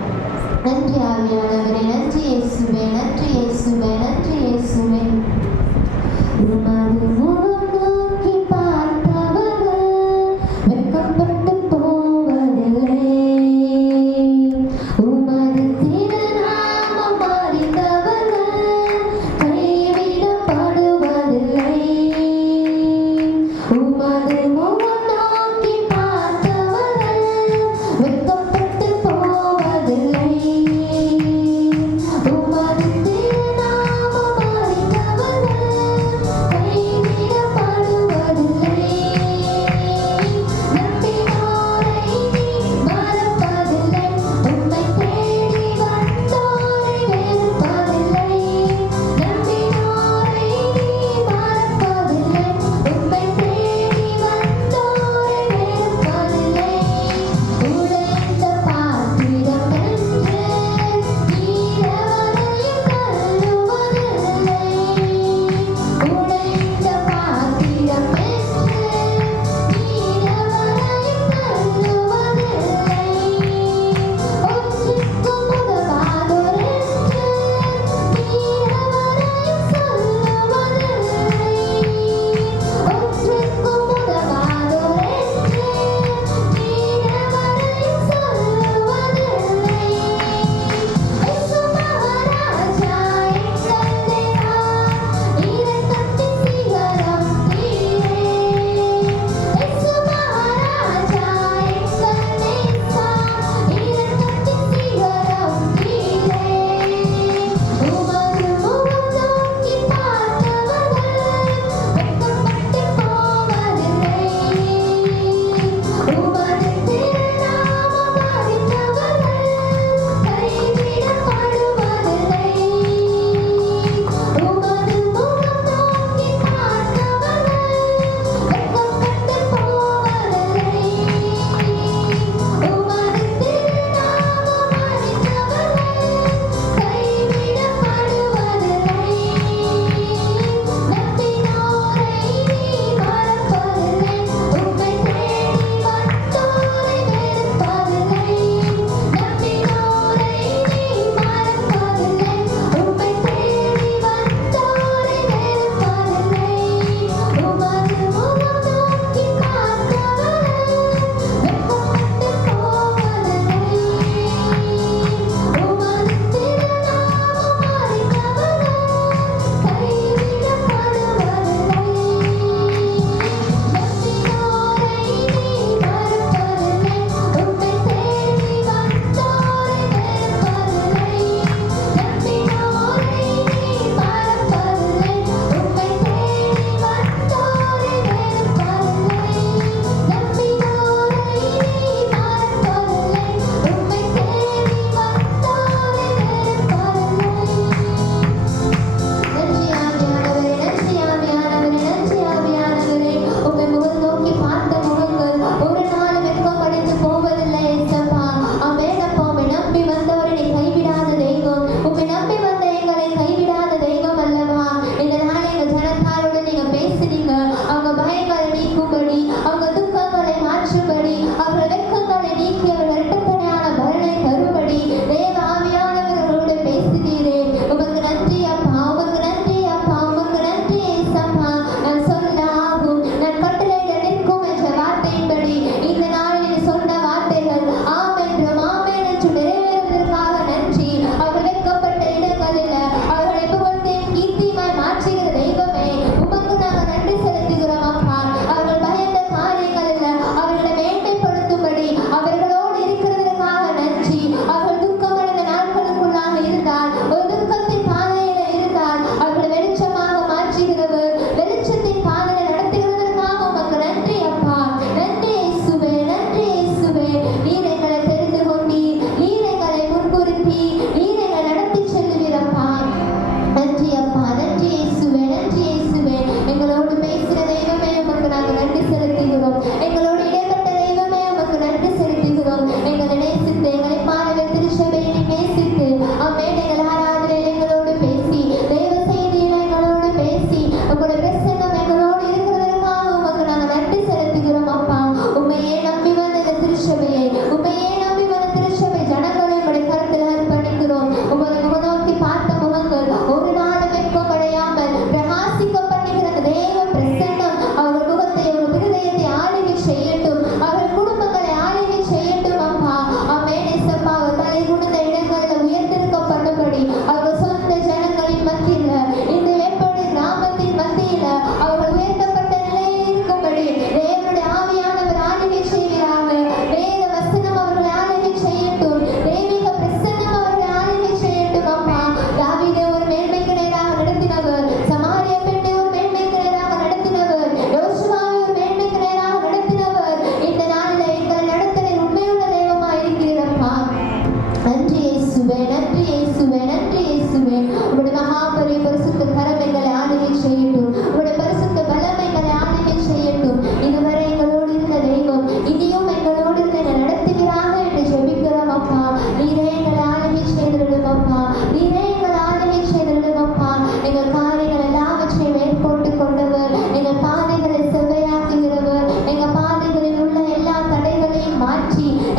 நன்றி ஆவியானவரே, நன்றி இயேசுவே, நன்றி இயேசுவே, நன்றி இயேசுவே. உமது முகம் நோக்கி பார்த்தவர்கள் வெட்கப்பட்டு போவதில்லை, உமது திருநாமம் அறிந்தவர்கள் கைவிடப்படுவதில்லை. உமது முகம் நோக்கி பார்த்தவர்கள் வெட்கப்பட்டு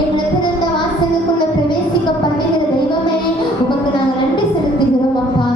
எங்களை திறந்த வாசலுக்குள்ள பிரவேசிக்க பண்ணுகிற தெய்வமே, உமக்கு நாங்கள் நன்றி செலுத்துகிறோம் அப்பா.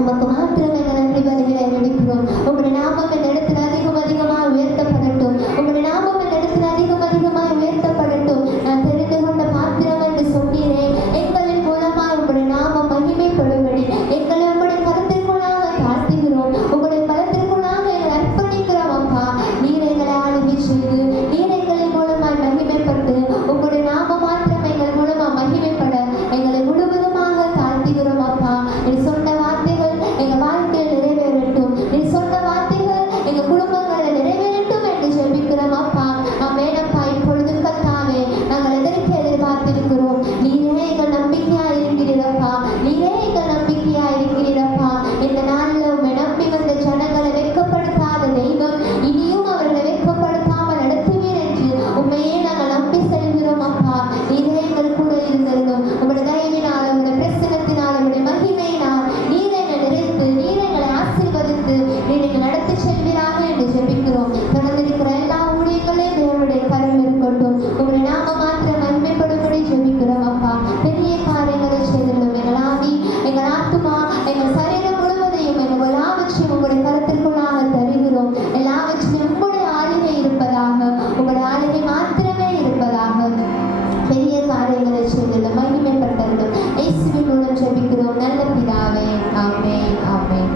உமக்கு மாத்திரம் எங்கள் நன்றி பலிகளை எடுக்கிறோம். உங்களுடைய நாமம் இந்த இடத்துல அதிகமாக உயர்த்தப்படட்டும். உங்களுடைய நாமம் இந்த இடத்துல அதிகமாக உயர்த்தப்படட்டும். நான் தெரிந்து கொண்ட பாத்திரம் என்று சொன்னீரே, எங்களின் மூலமாக உங்களுடைய நாமம் மகிமைப்படும்படி எங்களை உங்களுடைய கருத்திற்குள்ளாக தாழ்த்துகிறோம். உங்களுடைய கருத்திற்குள்ளாக எங்களை அர்ப்பணிக்கிறோம் அப்பா. நீர் எங்களை ஆளுகை செய்து நீர் எங்களின் மூலமாய் மகிமைப்பட்டு உங்களுடைய நாமம் மாத்திரம் எங்கள் மூலமாக மகிமைப்பட எங்களை முழுவதுமாக தாழ்த்துகிறோம் அப்பா. நீ சொன்ன வார்த்தைகள் எங்க வாழ்க்கையில் நிறைவேறட்டும். நீ சொன்ன வார்த்தைகள் எங்க குடும்பங்களில் நிறைவேறட்டும் என்று ஜெபிக்கிறோம் அப்பா. ஆமெனப்பா. இப்பொழுதும் கர்த்தாவே, நாங்கள் எதற்கு எதிர்பார்த்திருக்கிறோம்? நீரே எங்கள் நம்பிக்கையா இருக்கிறீரப்பா. நீரே எங்கள் நம்பிக்கையா இருக்கிறீரப்பா. இந்த நாளில் உண்மை நம்பி வந்த ஜனங்களை வெட்கப்படுத்தாத தெய்வம், இனியும் அவர்களை வெட்கப்படுத்தாமல் நடத்துவீர் என்று உண்மையே நாங்கள் நம்பி செல்கிறோம் அப்பா. நீரே எங்கள் கூட இருந்திருந்தோம். உங்களுடைய தயவினால், உங்களுடைய பிரசனத்தினால், உங்களுடைய மகிமையினால் நீர் எங்களை நிறைத்து நீர் எங்களை ஆசீர்வதித்து நீர் எங்களை நடத்தி செல்வீராக என்று ஜெபிக்கிறோம். தொடர்ந்திருக்கிற எல்லா ஊழியர்களையும் தேவனுடைய கரம் இருக்கட்டும். உங்களுடைய நாம மாத்திரம் மகிமைப்படும்படி ஜெபிக்கிறோம் அப்பா. பெரிய காரியங்களை செய்திருந்தோம். எங்கள் ஆவி, எங்கள் ஆத்துமா, எங்கள் சரீரம் முழுவதையும் எங்கள் எல்லாவற்றையும் உங்களுடைய கருத்திற்குள்ளாக தருகிறோம். எல்லாவற்றையும் உங்களுடைய ஆளுகை இருப்பதாக, உங்களுடைய ஆளுகை மாத்திரமே இருப்பதாக. பெரிய காரியங்களை செய்திருந்தோம். மகிமைப்பட்டிருந்தோம். இயேசுவின் மூலம் ஜெபிக்கிறோம் நல்ல பிதாவே. ஆமென், ஆமென்.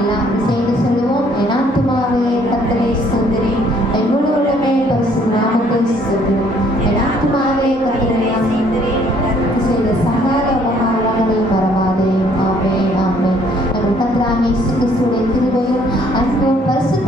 எல்லாம் செய்து சொல்லுவோம். என் ஆத்துமாவே கர்த்தரை ஸ்தோத்திரி, என் முழு உள்ளமே பரிசுத்த நாமத்தை ஸ்தோத்திரி. என் ஆத்துமாவே கர்த்தரை ஸ்தோத்திரி, செய்த சகல உபகாரங்களையும் மறவாதே. ஆமென், ஆமென். நம்ம கர்த்தராகிய இயேசு கிறிஸ்துவின் கிருபையும் அன்பும் பரிசுத்த